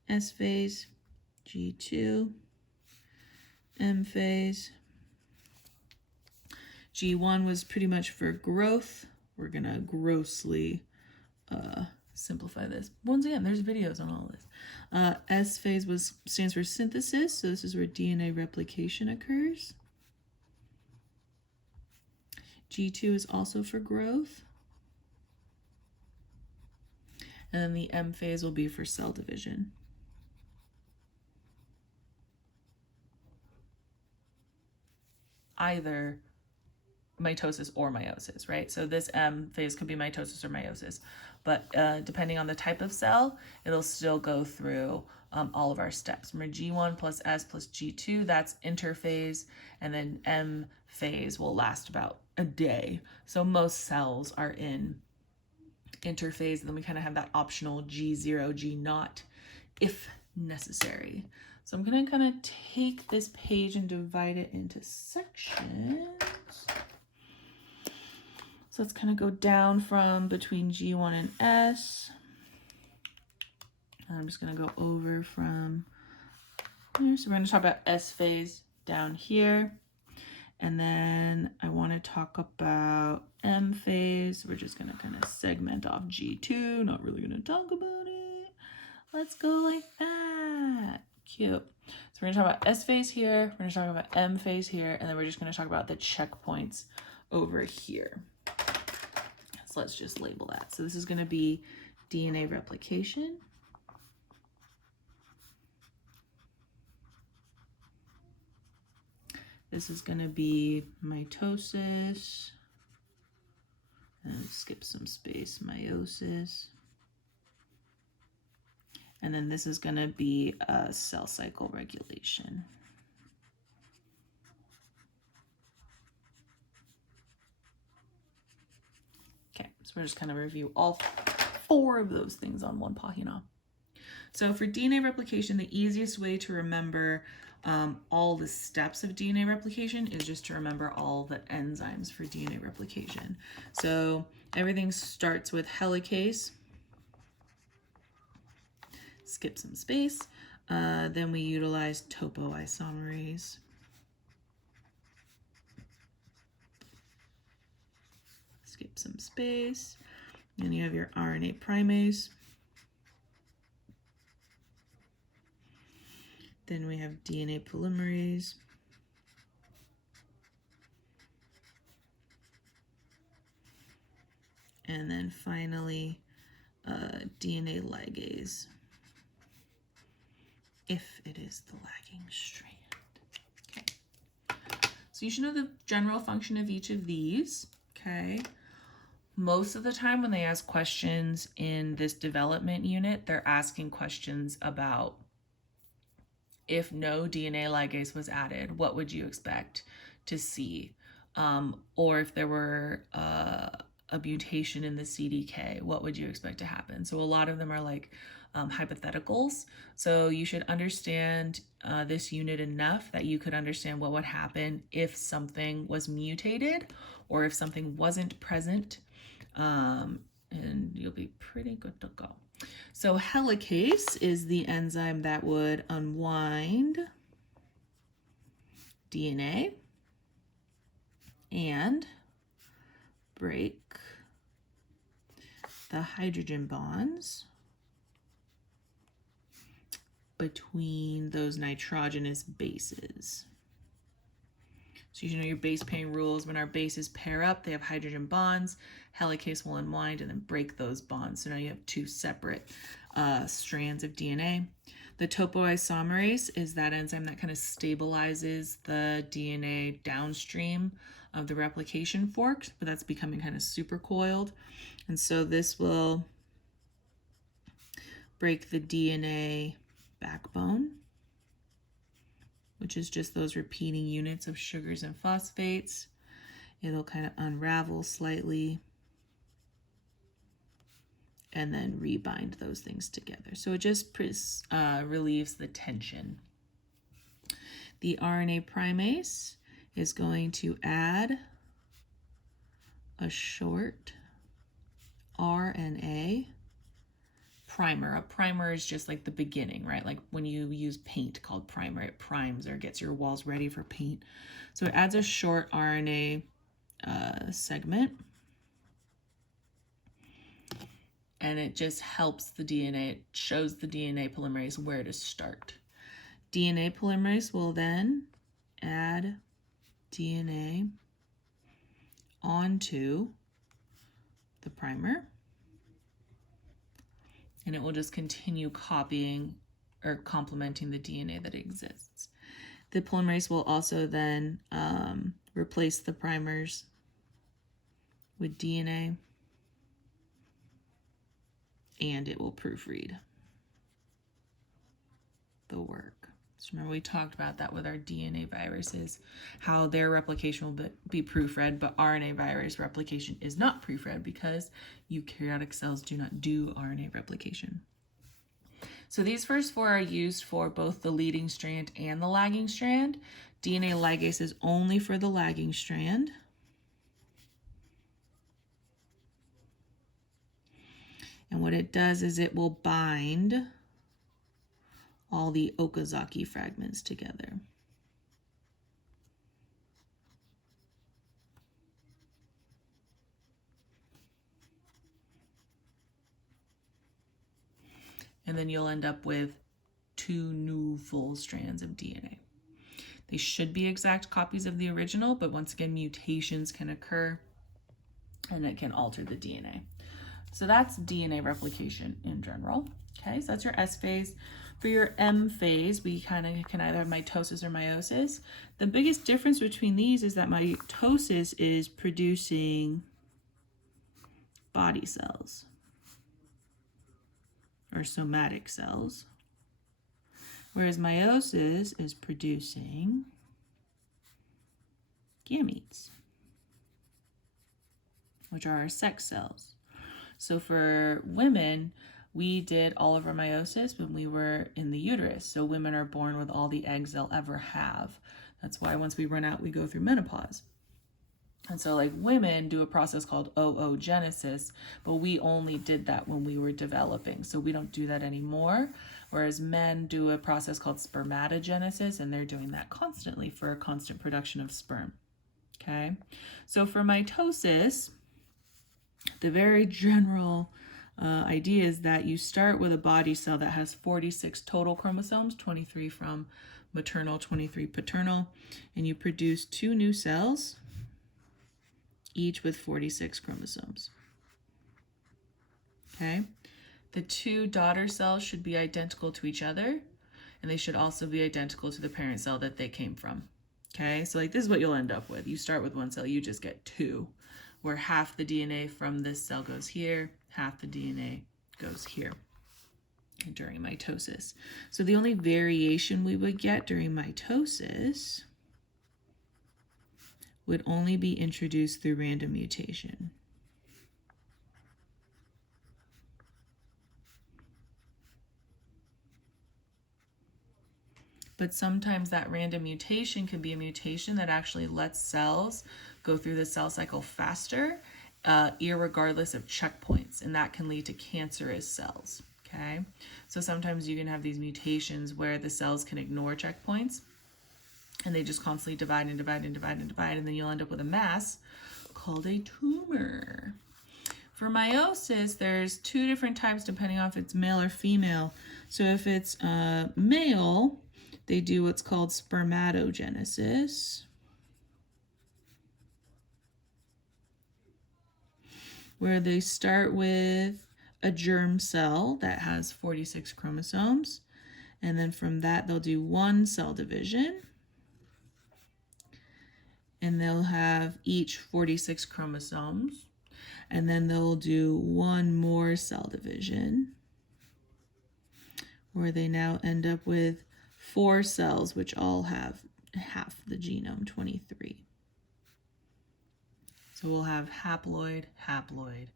S phase, G2, M phase. G1 was pretty much for growth. We're gonna grossly simplify this. Once again, there's videos on all this. S phase stands for synthesis, so this is where DNA replication occurs. G2 is also for growth. And then the M phase will be for cell division. Either mitosis or meiosis, right? So this M phase could be mitosis or meiosis, but depending on the type of cell, it'll still go through all of our steps. Remember, G1 plus S plus G2, that's interphase, and then M phase will last about a day. So most cells are in interphase, and then we kind of have that optional G0, G0 if necessary. So I'm going to kind of take this page and divide it into sections. So let's kind of go down from between G1 and S. And I'm just going to go over from here. So we're going to talk about S phase down here. And then I want to talk about M phase. We're just going to kind of segment off G2. Not really going to talk about it. Let's go like that. Cute. So we're going to talk about S phase here. We're going to talk about M phase here. And then we're just going to talk about the checkpoints over here. So let's just label that. So this is going to be DNA replication. This is going to be mitosis. And skip some space, meiosis. And then this is going to be a cell cycle regulation. Okay, so we're just going to review all 4 of those things on one pahina. So for DNA replication, the easiest way to remember all the steps of DNA replication is just to remember all the enzymes for DNA replication. So everything starts with helicase. Skip some space. Then we utilize topoisomerase. Skip some space. Then you have your RNA primase. Then we have DNA polymerase. And then finally, DNA ligase, if it is the lagging strand. Okay. So you should know the general function of each of these, okay? Most of the time when they ask questions in this development unit, they're asking questions about if no DNA ligase was added, what would you expect to see? Or if there were a mutation in the CDK, what would you expect to happen? So a lot of them are like hypotheticals. So you should understand this unit enough that you could understand what would happen if something was mutated or if something wasn't present, and you'll be pretty good to go. So helicase is the enzyme that would unwind DNA and break the hydrogen bonds between those nitrogenous bases. So you should know your base pairing rules. When our bases pair up, they have hydrogen bonds. Helicase will unwind and then break those bonds. So now you have 2 separate strands of DNA. The topoisomerase is that enzyme that kind of stabilizes the DNA downstream of the replication fork, but that's becoming kind of supercoiled. And so this will break the DNA backbone, which is just those repeating units of sugars and phosphates. It'll kind of unravel slightly and then rebind those things together. So it just relieves the tension. The RNA primase is going to add a short RNA primer. A primer is just like the beginning, right? Like when you use paint called primer, it primes or gets your walls ready for paint. So it adds a short RNA segment, and it just helps the DNA. It shows the DNA polymerase where to start. DNA polymerase will then add DNA onto the primer, and it will just continue copying or complementing the DNA that exists. The polymerase will also then replace the primers with DNA, and it will proofread the work. So remember we talked about that with our DNA viruses, how their replication will be proofread, but RNA virus replication is not proofread because eukaryotic cells do not do RNA replication. So these first 4 are used for both the leading strand and the lagging strand. DNA ligase is only for the lagging strand. And what it does is it will bind all the Okazaki fragments together. And then you'll end up with 2 new full strands of DNA. They should be exact copies of the original, but once again, mutations can occur and it can alter the DNA. So that's DNA replication in general. Okay, so that's your S phase. For your M phase, we kind of can either have mitosis or meiosis. The biggest difference between these is that mitosis is producing body cells or somatic cells, whereas meiosis is producing gametes, which are our sex cells. So for women, we did all of our meiosis when we were in the uterus. So women are born with all the eggs they'll ever have. That's why once we run out, we go through menopause. And so like women do a process called oogenesis, but we only did that when we were developing. So we don't do that anymore. Whereas men do a process called spermatogenesis, and they're doing that constantly for a constant production of sperm. Okay. So for mitosis, the very general idea is that you start with a body cell that has 46 total chromosomes, 23 from maternal, 23 paternal, and you produce 2 new cells, each with 46 chromosomes. Okay, the 2 daughter cells should be identical to each other, and they should also be identical to the parent cell that they came from. Okay, so like this is what you'll end up with. You start with 1 cell, you just get 2, where half the DNA from this cell goes here, half the DNA goes here during mitosis. So the only variation we would get during mitosis would only be introduced through random mutation. But sometimes that random mutation can be a mutation that actually lets cells go through the cell cycle faster, irregardless of checkpoints, and that can lead to cancerous cells. Okay, so sometimes you can have these mutations where the cells can ignore checkpoints and they just constantly divide and divide and divide and divide, and then you'll end up with a mass called a tumor. For meiosis, there's 2 different types depending on if it's male or female. So if it's male, they do what's called spermatogenesis, where they start with a germ cell that has 46 chromosomes, and then from that they'll do 1 cell division, and they'll have each 46 chromosomes, and then they'll do 1 more cell division, where they now end up with 4 cells, which all have half the genome, 23. So we'll have diploid, haploid,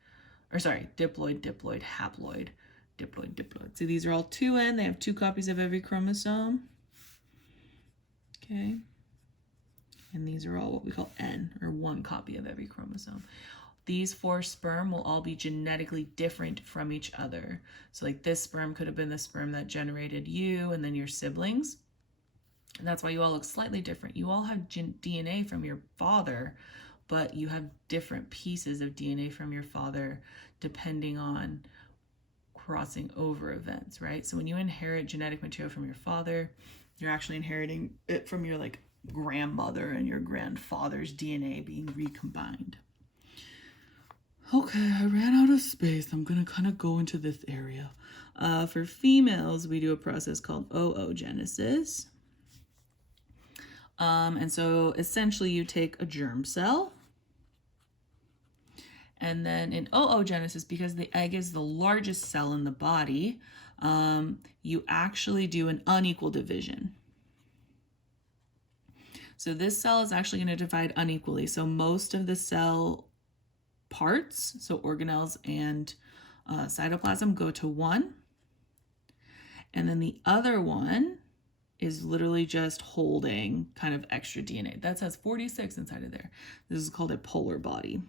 diploid, diploid. So these are all 2N. They have 2 copies of every chromosome. Okay. And these are all what we call N, or 1 copy of every chromosome. These 4 sperm will all be genetically different from each other. So like this sperm could have been the sperm that generated you and then your siblings. And that's why you all look slightly different. You all have DNA from your father, but you have different pieces of DNA from your father depending on crossing over events, right? So when you inherit genetic material from your father, you're actually inheriting it from your like grandmother and your grandfather's DNA being recombined. Okay, I ran out of space. I'm gonna kind of go into this area. For females, we do a process called oogenesis. And so essentially you take a germ cell, and then in oogenesis, because the egg is the largest cell in the body, you actually do an unequal division. So this cell is actually going to divide unequally. So most of the cell parts, so organelles and cytoplasm, go to 1. And then the other one is literally just holding kind of extra DNA. That says 46 inside of there. This is called a polar body.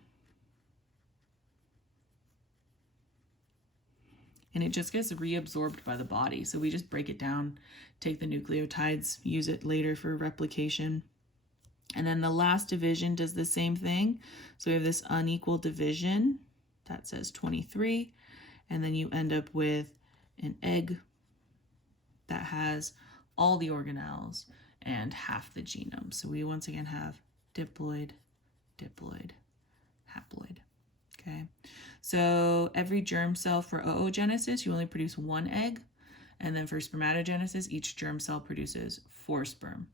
and it just gets reabsorbed by the body. So we just break it down, take the nucleotides, use it later for replication. And then the last division does the same thing. So we have this unequal division that says 23, and then you end up with an egg that has all the organelles and half the genome. So we once again have diploid, diploid, haploid. Okay, so every germ cell for oogenesis, you only produce 1 egg, and then for spermatogenesis, each germ cell produces 4 sperm.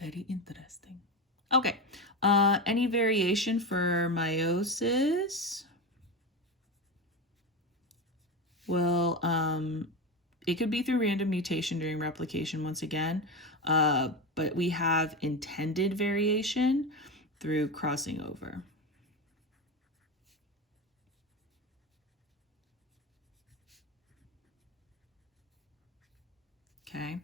Very interesting. Okay, any variation for meiosis? Well, it could be through random mutation during replication once again, but we have intended variation through crossing over. Okay,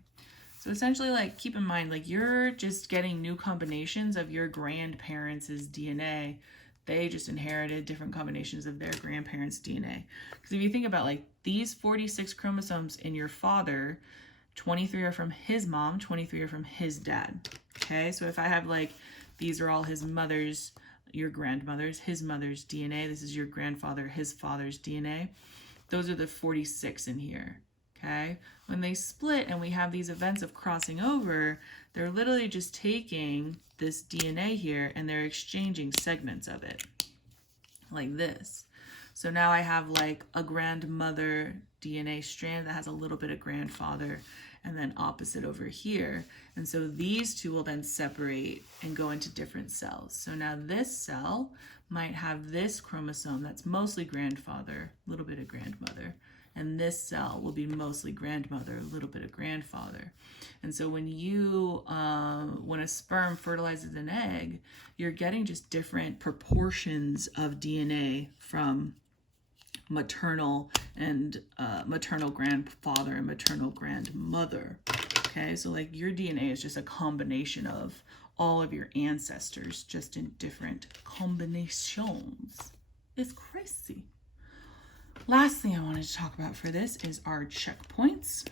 so essentially, like, keep in mind, like, you're just getting new combinations of your grandparents' DNA. They just inherited different combinations of their grandparents' DNA. Because if you think about, like, these 46 chromosomes in your father, 23 are from his mom, 23 are from his dad. Okay, so if I have, like, these are all his mother's, your grandmother's, his mother's DNA. This is your grandfather, his father's DNA. Those are the 46 in here. Okay, when they split and we have these events of crossing over, they're literally just taking this DNA here and they're exchanging segments of it like this. So now I have like a grandmother DNA strand that has a little bit of grandfather, and then opposite over here. And so these two will then separate and go into different cells. So now this cell might have this chromosome that's mostly grandfather, a little bit of grandmother. And this cell will be mostly grandmother, a little bit of grandfather. And so when when a sperm fertilizes an egg, you're getting just different proportions of DNA from maternal and maternal grandfather and maternal grandmother. Okay, so like your DNA is just a combination of all of your ancestors, just in different combinations. It's crazy. Last thing I wanted to talk about for this is our checkpoints.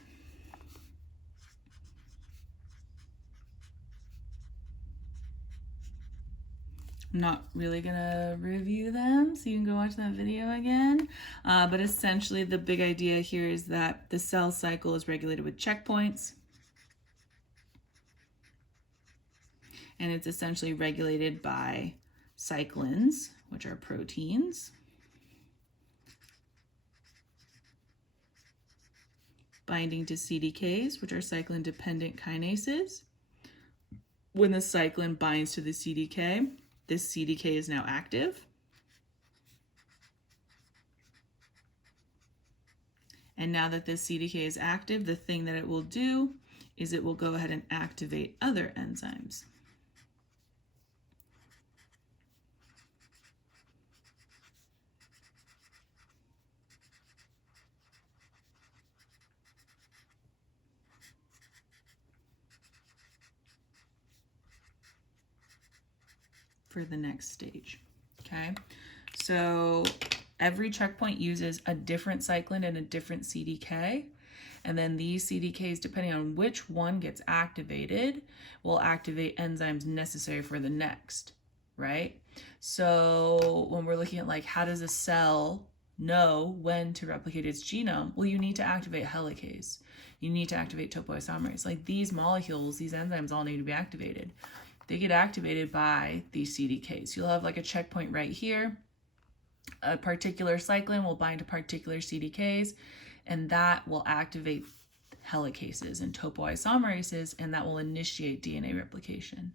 I'm not really gonna review them, so you can go watch that video again. But essentially the big idea here is that the cell cycle is regulated with checkpoints. And it's essentially regulated by cyclins, which are proteins. Binding to CDKs, which are cyclin-dependent kinases. When the cyclin binds to the CDK, this CDK is now active. And now that this CDK is active, the thing that it will do is it will go ahead and activate other enzymes. For the next stage. Okay, so every checkpoint uses a different cyclin and a different CDK, and then these CDKs, depending on which one gets activated, will activate enzymes necessary for the next, right? So when we're looking at like how does a cell know when to replicate its genome, well, you need to activate helicase, you need to activate topoisomerase. Like these molecules, these enzymes all need to be activated. They get activated by these CDKs. You'll have like a checkpoint right here. A particular cyclin will bind to particular CDKs, and that will activate helicases and topoisomerases, and that will initiate DNA replication.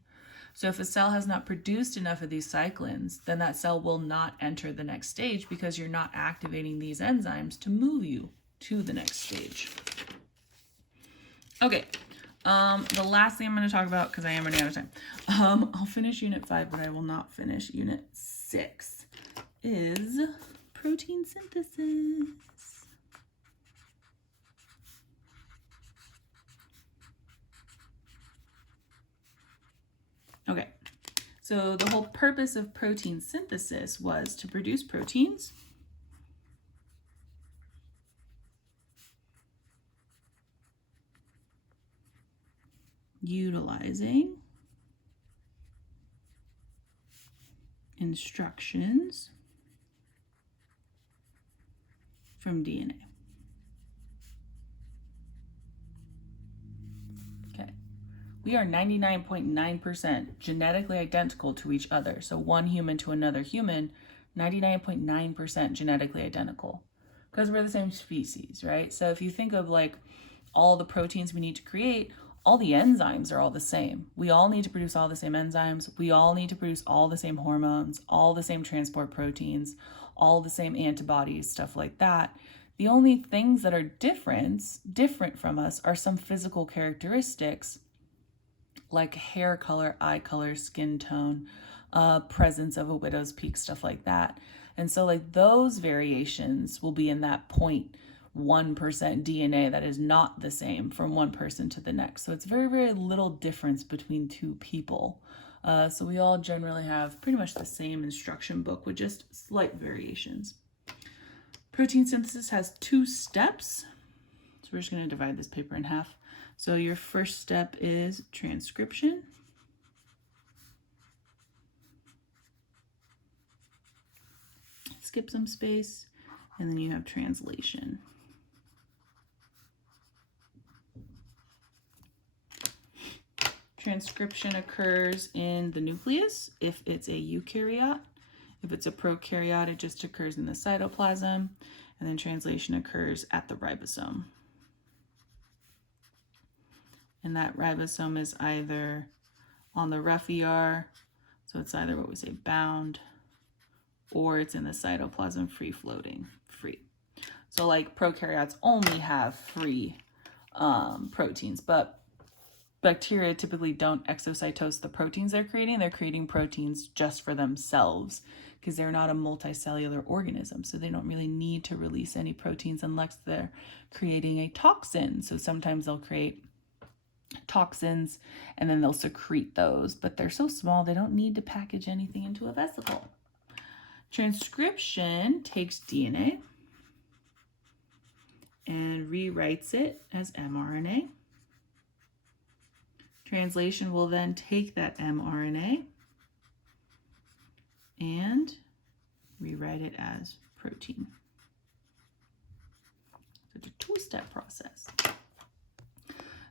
So if a cell has not produced enough of these cyclins, then that cell will not enter the next stage because you're not activating these enzymes to move you to the next stage. Okay. The last thing I'm going to talk about, because I am running out of time, I'll finish Unit 5, but I will not finish Unit 6, is protein synthesis. Okay, so the whole purpose of protein synthesis was to produce proteins utilizing instructions from DNA. Okay, we are 99.9% genetically identical to each other. So one human to another human, 99.9% genetically identical because we're the same species, right? So if you think of like all the proteins we need to create, all the enzymes are all the same. We all need to produce all the same enzymes. We all need to produce all the same hormones, all the same transport proteins, all the same antibodies, stuff like that. The only things that are different from us are some physical characteristics like hair color, eye color, skin tone, presence of a widow's peak, stuff like that. And so like those variations will be in that 0.1% DNA that is not the same from one person to the next. So it's very, very little difference between two people. So we all generally have pretty much the same instruction book with just slight variations. Protein synthesis has 2 steps. So we're just going to divide this paper in half. So your first step is transcription. Skip some space, and then you have translation. Transcription occurs in the nucleus if it's a eukaryote. If it's a prokaryote, it just occurs in the cytoplasm, and then translation occurs at the ribosome. And that ribosome is either on the rough ER, so it's either what we say bound, or it's in the cytoplasm free floating, free. So like prokaryotes only have free proteins, but bacteria typically don't exocytose the proteins they're creating. They're creating proteins just for themselves because they're not a multicellular organism. So they don't really need to release any proteins unless they're creating a toxin. So sometimes they'll create toxins and then they'll secrete those, but they're so small they don't need to package anything into a vesicle. Transcription takes DNA and rewrites it as mRNA. Translation will then take that mRNA and rewrite it as protein. So it's a 2-step process.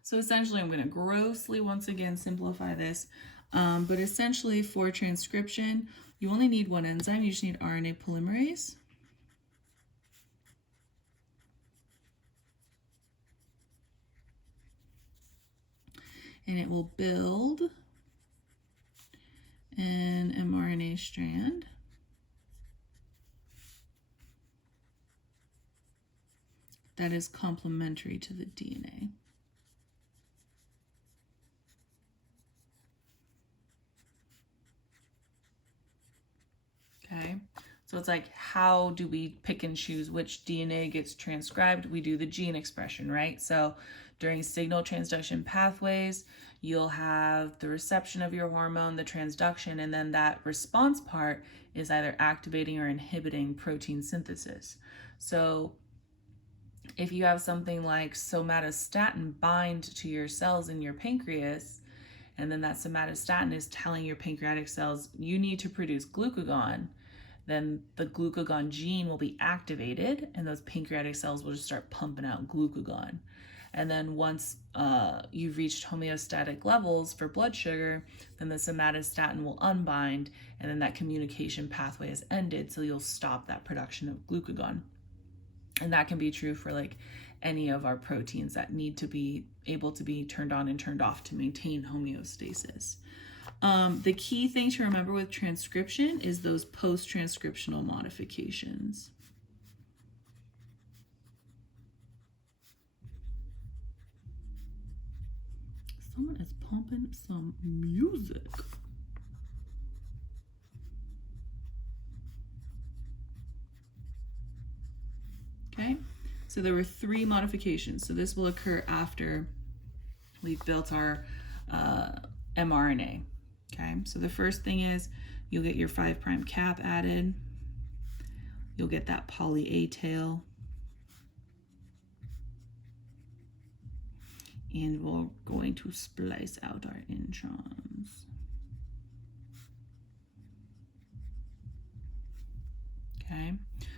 So essentially, I'm going to grossly once again simplify this, but essentially for transcription, you only need one enzyme. You just need RNA polymerase. And it will build an mRNA strand that is complementary to the DNA. Okay, so it's like, how do we pick and choose which DNA gets transcribed? We do the gene expression, right? So during signal transduction pathways, you'll have the reception of your hormone, the transduction, and then that response part is either activating or inhibiting protein synthesis. So if you have something like somatostatin bind to your cells in your pancreas, and then that somatostatin is telling your pancreatic cells you need to produce glucagon, then the glucagon gene will be activated and those pancreatic cells will just start pumping out glucagon. And then once you've reached homeostatic levels for blood sugar, then the somatostatin will unbind, and then that communication pathway is ended, so you'll stop that production of glucagon. And that can be true for like any of our proteins that need to be able to be turned on and turned off to maintain homeostasis. The key thing to remember with transcription is those post-transcriptional modifications. Someone is pumping some music. Okay, so there were 3 modifications. So this will occur after we've built our mRNA. Okay, so the first thing is you'll get your 5' cap added. You'll get that poly A tail. And we're going to splice out our introns. Okay,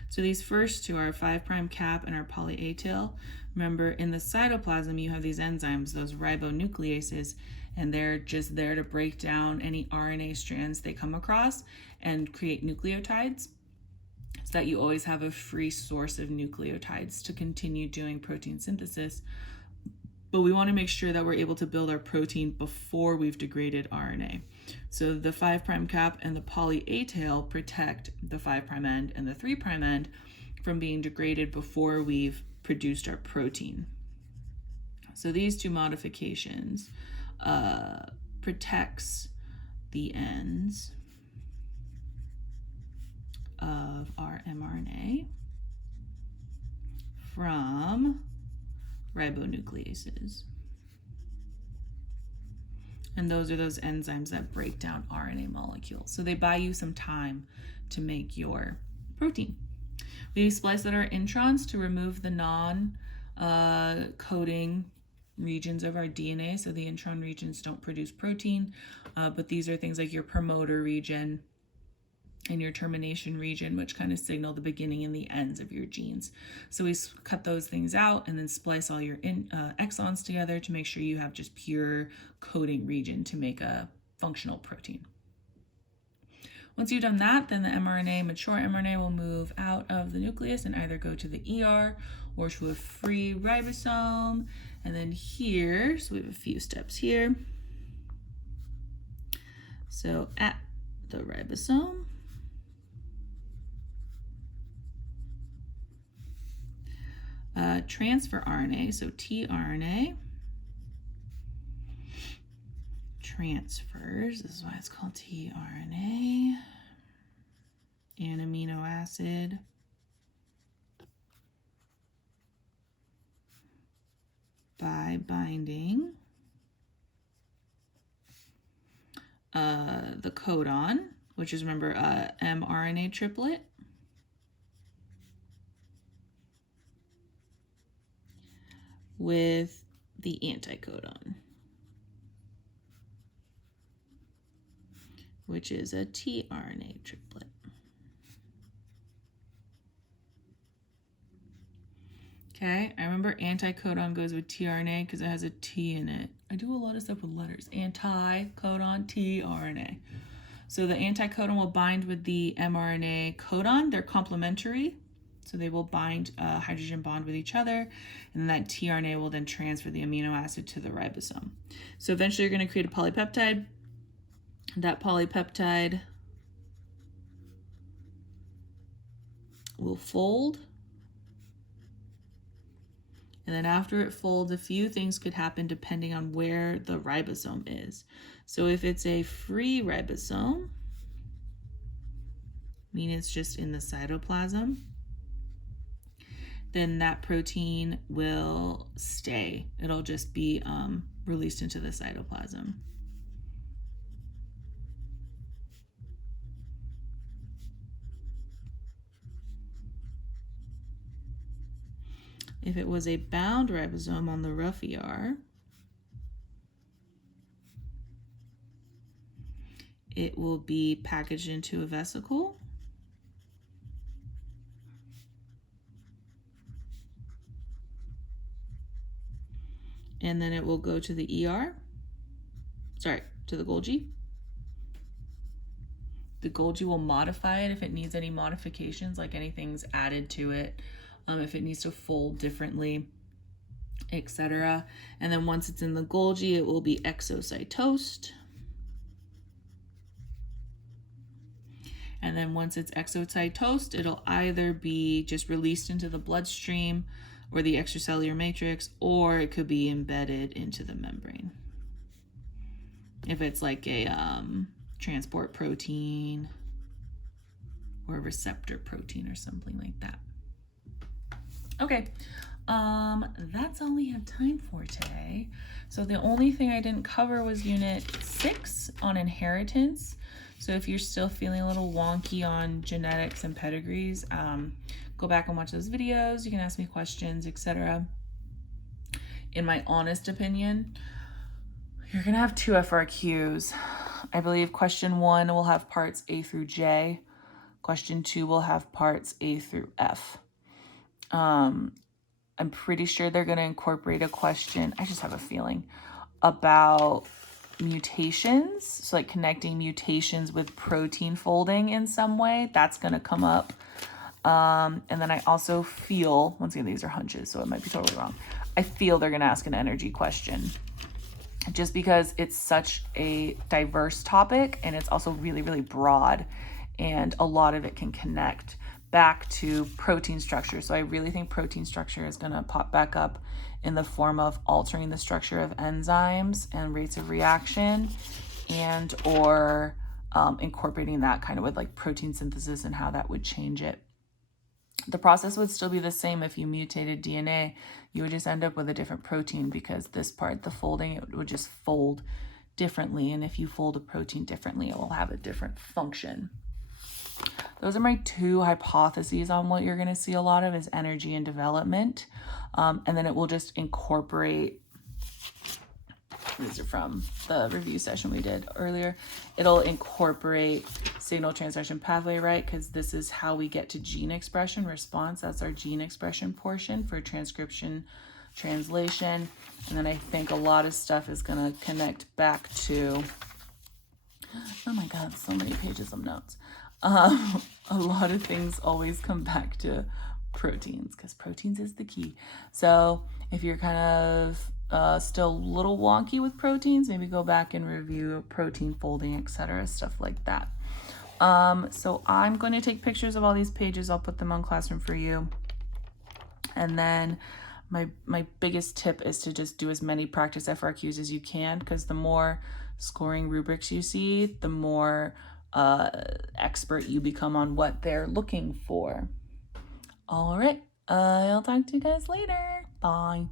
so these first two are 5' cap and our poly A tail. Remember, in the cytoplasm, you have these enzymes, those ribonucleases, and they're just there to break down any RNA strands they come across and create nucleotides, so that you always have a free source of nucleotides to continue doing protein synthesis. But we want to make sure that we're able to build our protein before we've degraded RNA. So the 5' cap and the poly A tail protect the 5' end and the 3' end from being degraded before we've produced our protein. So these two modifications protects the ends of our mRNA from ribonucleases. And those are those enzymes that break down RNA molecules. So they buy you some time to make your protein. We splice out our introns to remove the non-coding regions of our DNA. So the intron regions don't produce protein, but these are things like your promoter region and your termination region, which kind of signal the beginning and the ends of your genes. So we cut those things out and then splice all your exons together to make sure you have just pure coding region to make a functional protein. Once you've done that, then the mRNA, mature mRNA, will move out of the nucleus and either go to the ER or to a free ribosome. And then here, so we have a few steps here. So at the ribosome, transfer RNA, so tRNA, transfers, this is why it's called tRNA, an amino acid by binding the codon, which is, remember, mRNA triplet, with the anticodon, which is a tRNA triplet. Okay, I remember anticodon goes with tRNA because it has a T in it. I do a lot of stuff with letters. Anticodon, tRNA. So the anticodon will bind with the mRNA codon. They're complementary. So they will bind a hydrogen bond with each other, and that tRNA will then transfer the amino acid to the ribosome. So eventually you're going to create a polypeptide. That polypeptide will fold. And then after it folds, a few things could happen depending on where the ribosome is. So if it's a free ribosome, meaning it's just in the cytoplasm, then that protein will stay. It'll just be released into the cytoplasm. If it was a bound ribosome on the rough ER, it will be packaged into a vesicle. And then it will go to the to the Golgi. The Golgi will modify it if it needs any modifications, like anything's added to it, if it needs to fold differently, etc. And then once it's in the Golgi, it will be exocytosed. And then once it's exocytosed, it'll either be just released into the bloodstream or the extracellular matrix, or it could be embedded into the membrane. If it's like a transport protein or a receptor protein or something like that. Okay, that's all we have time for today. So the only thing I didn't cover was Unit 6 on inheritance. So if you're still feeling a little wonky on genetics and pedigrees, go back and watch those videos. You can ask me questions, etc. in my honest opinion, you're gonna have 2 FRQs. I believe question 1 will have parts A through J. Question 2 will have parts A through F. I'm pretty sure they're gonna incorporate a question, I just have a feeling, about mutations. So like connecting mutations with protein folding in some way. That's gonna come up. And then I also feel, once again, these are hunches, so it might be totally wrong. I feel they're gonna ask an energy question, just because it's such a diverse topic and it's also really, really broad, and a lot of it can connect back to protein structure. So I really think protein structure is going to pop back up in the form of altering the structure of enzymes and rates of reaction, and or incorporating that kind of with like protein synthesis and how that would change it. The process would still be the same if you mutated DNA. You would just end up with a different protein, because this part, the folding, it would just fold differently. And if you fold a protein differently, it will have a different function. Those are my 2 hypotheses on what you're going to see a lot of is energy and development. And then it will just incorporate, these are from the review session we did earlier, it'll incorporate signal transduction pathway, right? Because this is how we get to gene expression response. That's our gene expression portion for transcription translation. And then I think a lot of stuff is going to connect back to, oh my God, so many pages of notes. A lot of things always come back to proteins, because proteins is the key. So if you're kind of still a little wonky with proteins, maybe go back and review protein folding, etc., stuff like that. So I'm going to take pictures of all these pages. I'll put them on Classroom for You. And then my biggest tip is to just do as many practice FRQs as you can, because the more scoring rubrics you see, the more expert you become on what they're looking for. All right, I'll talk to you guys later. Bye.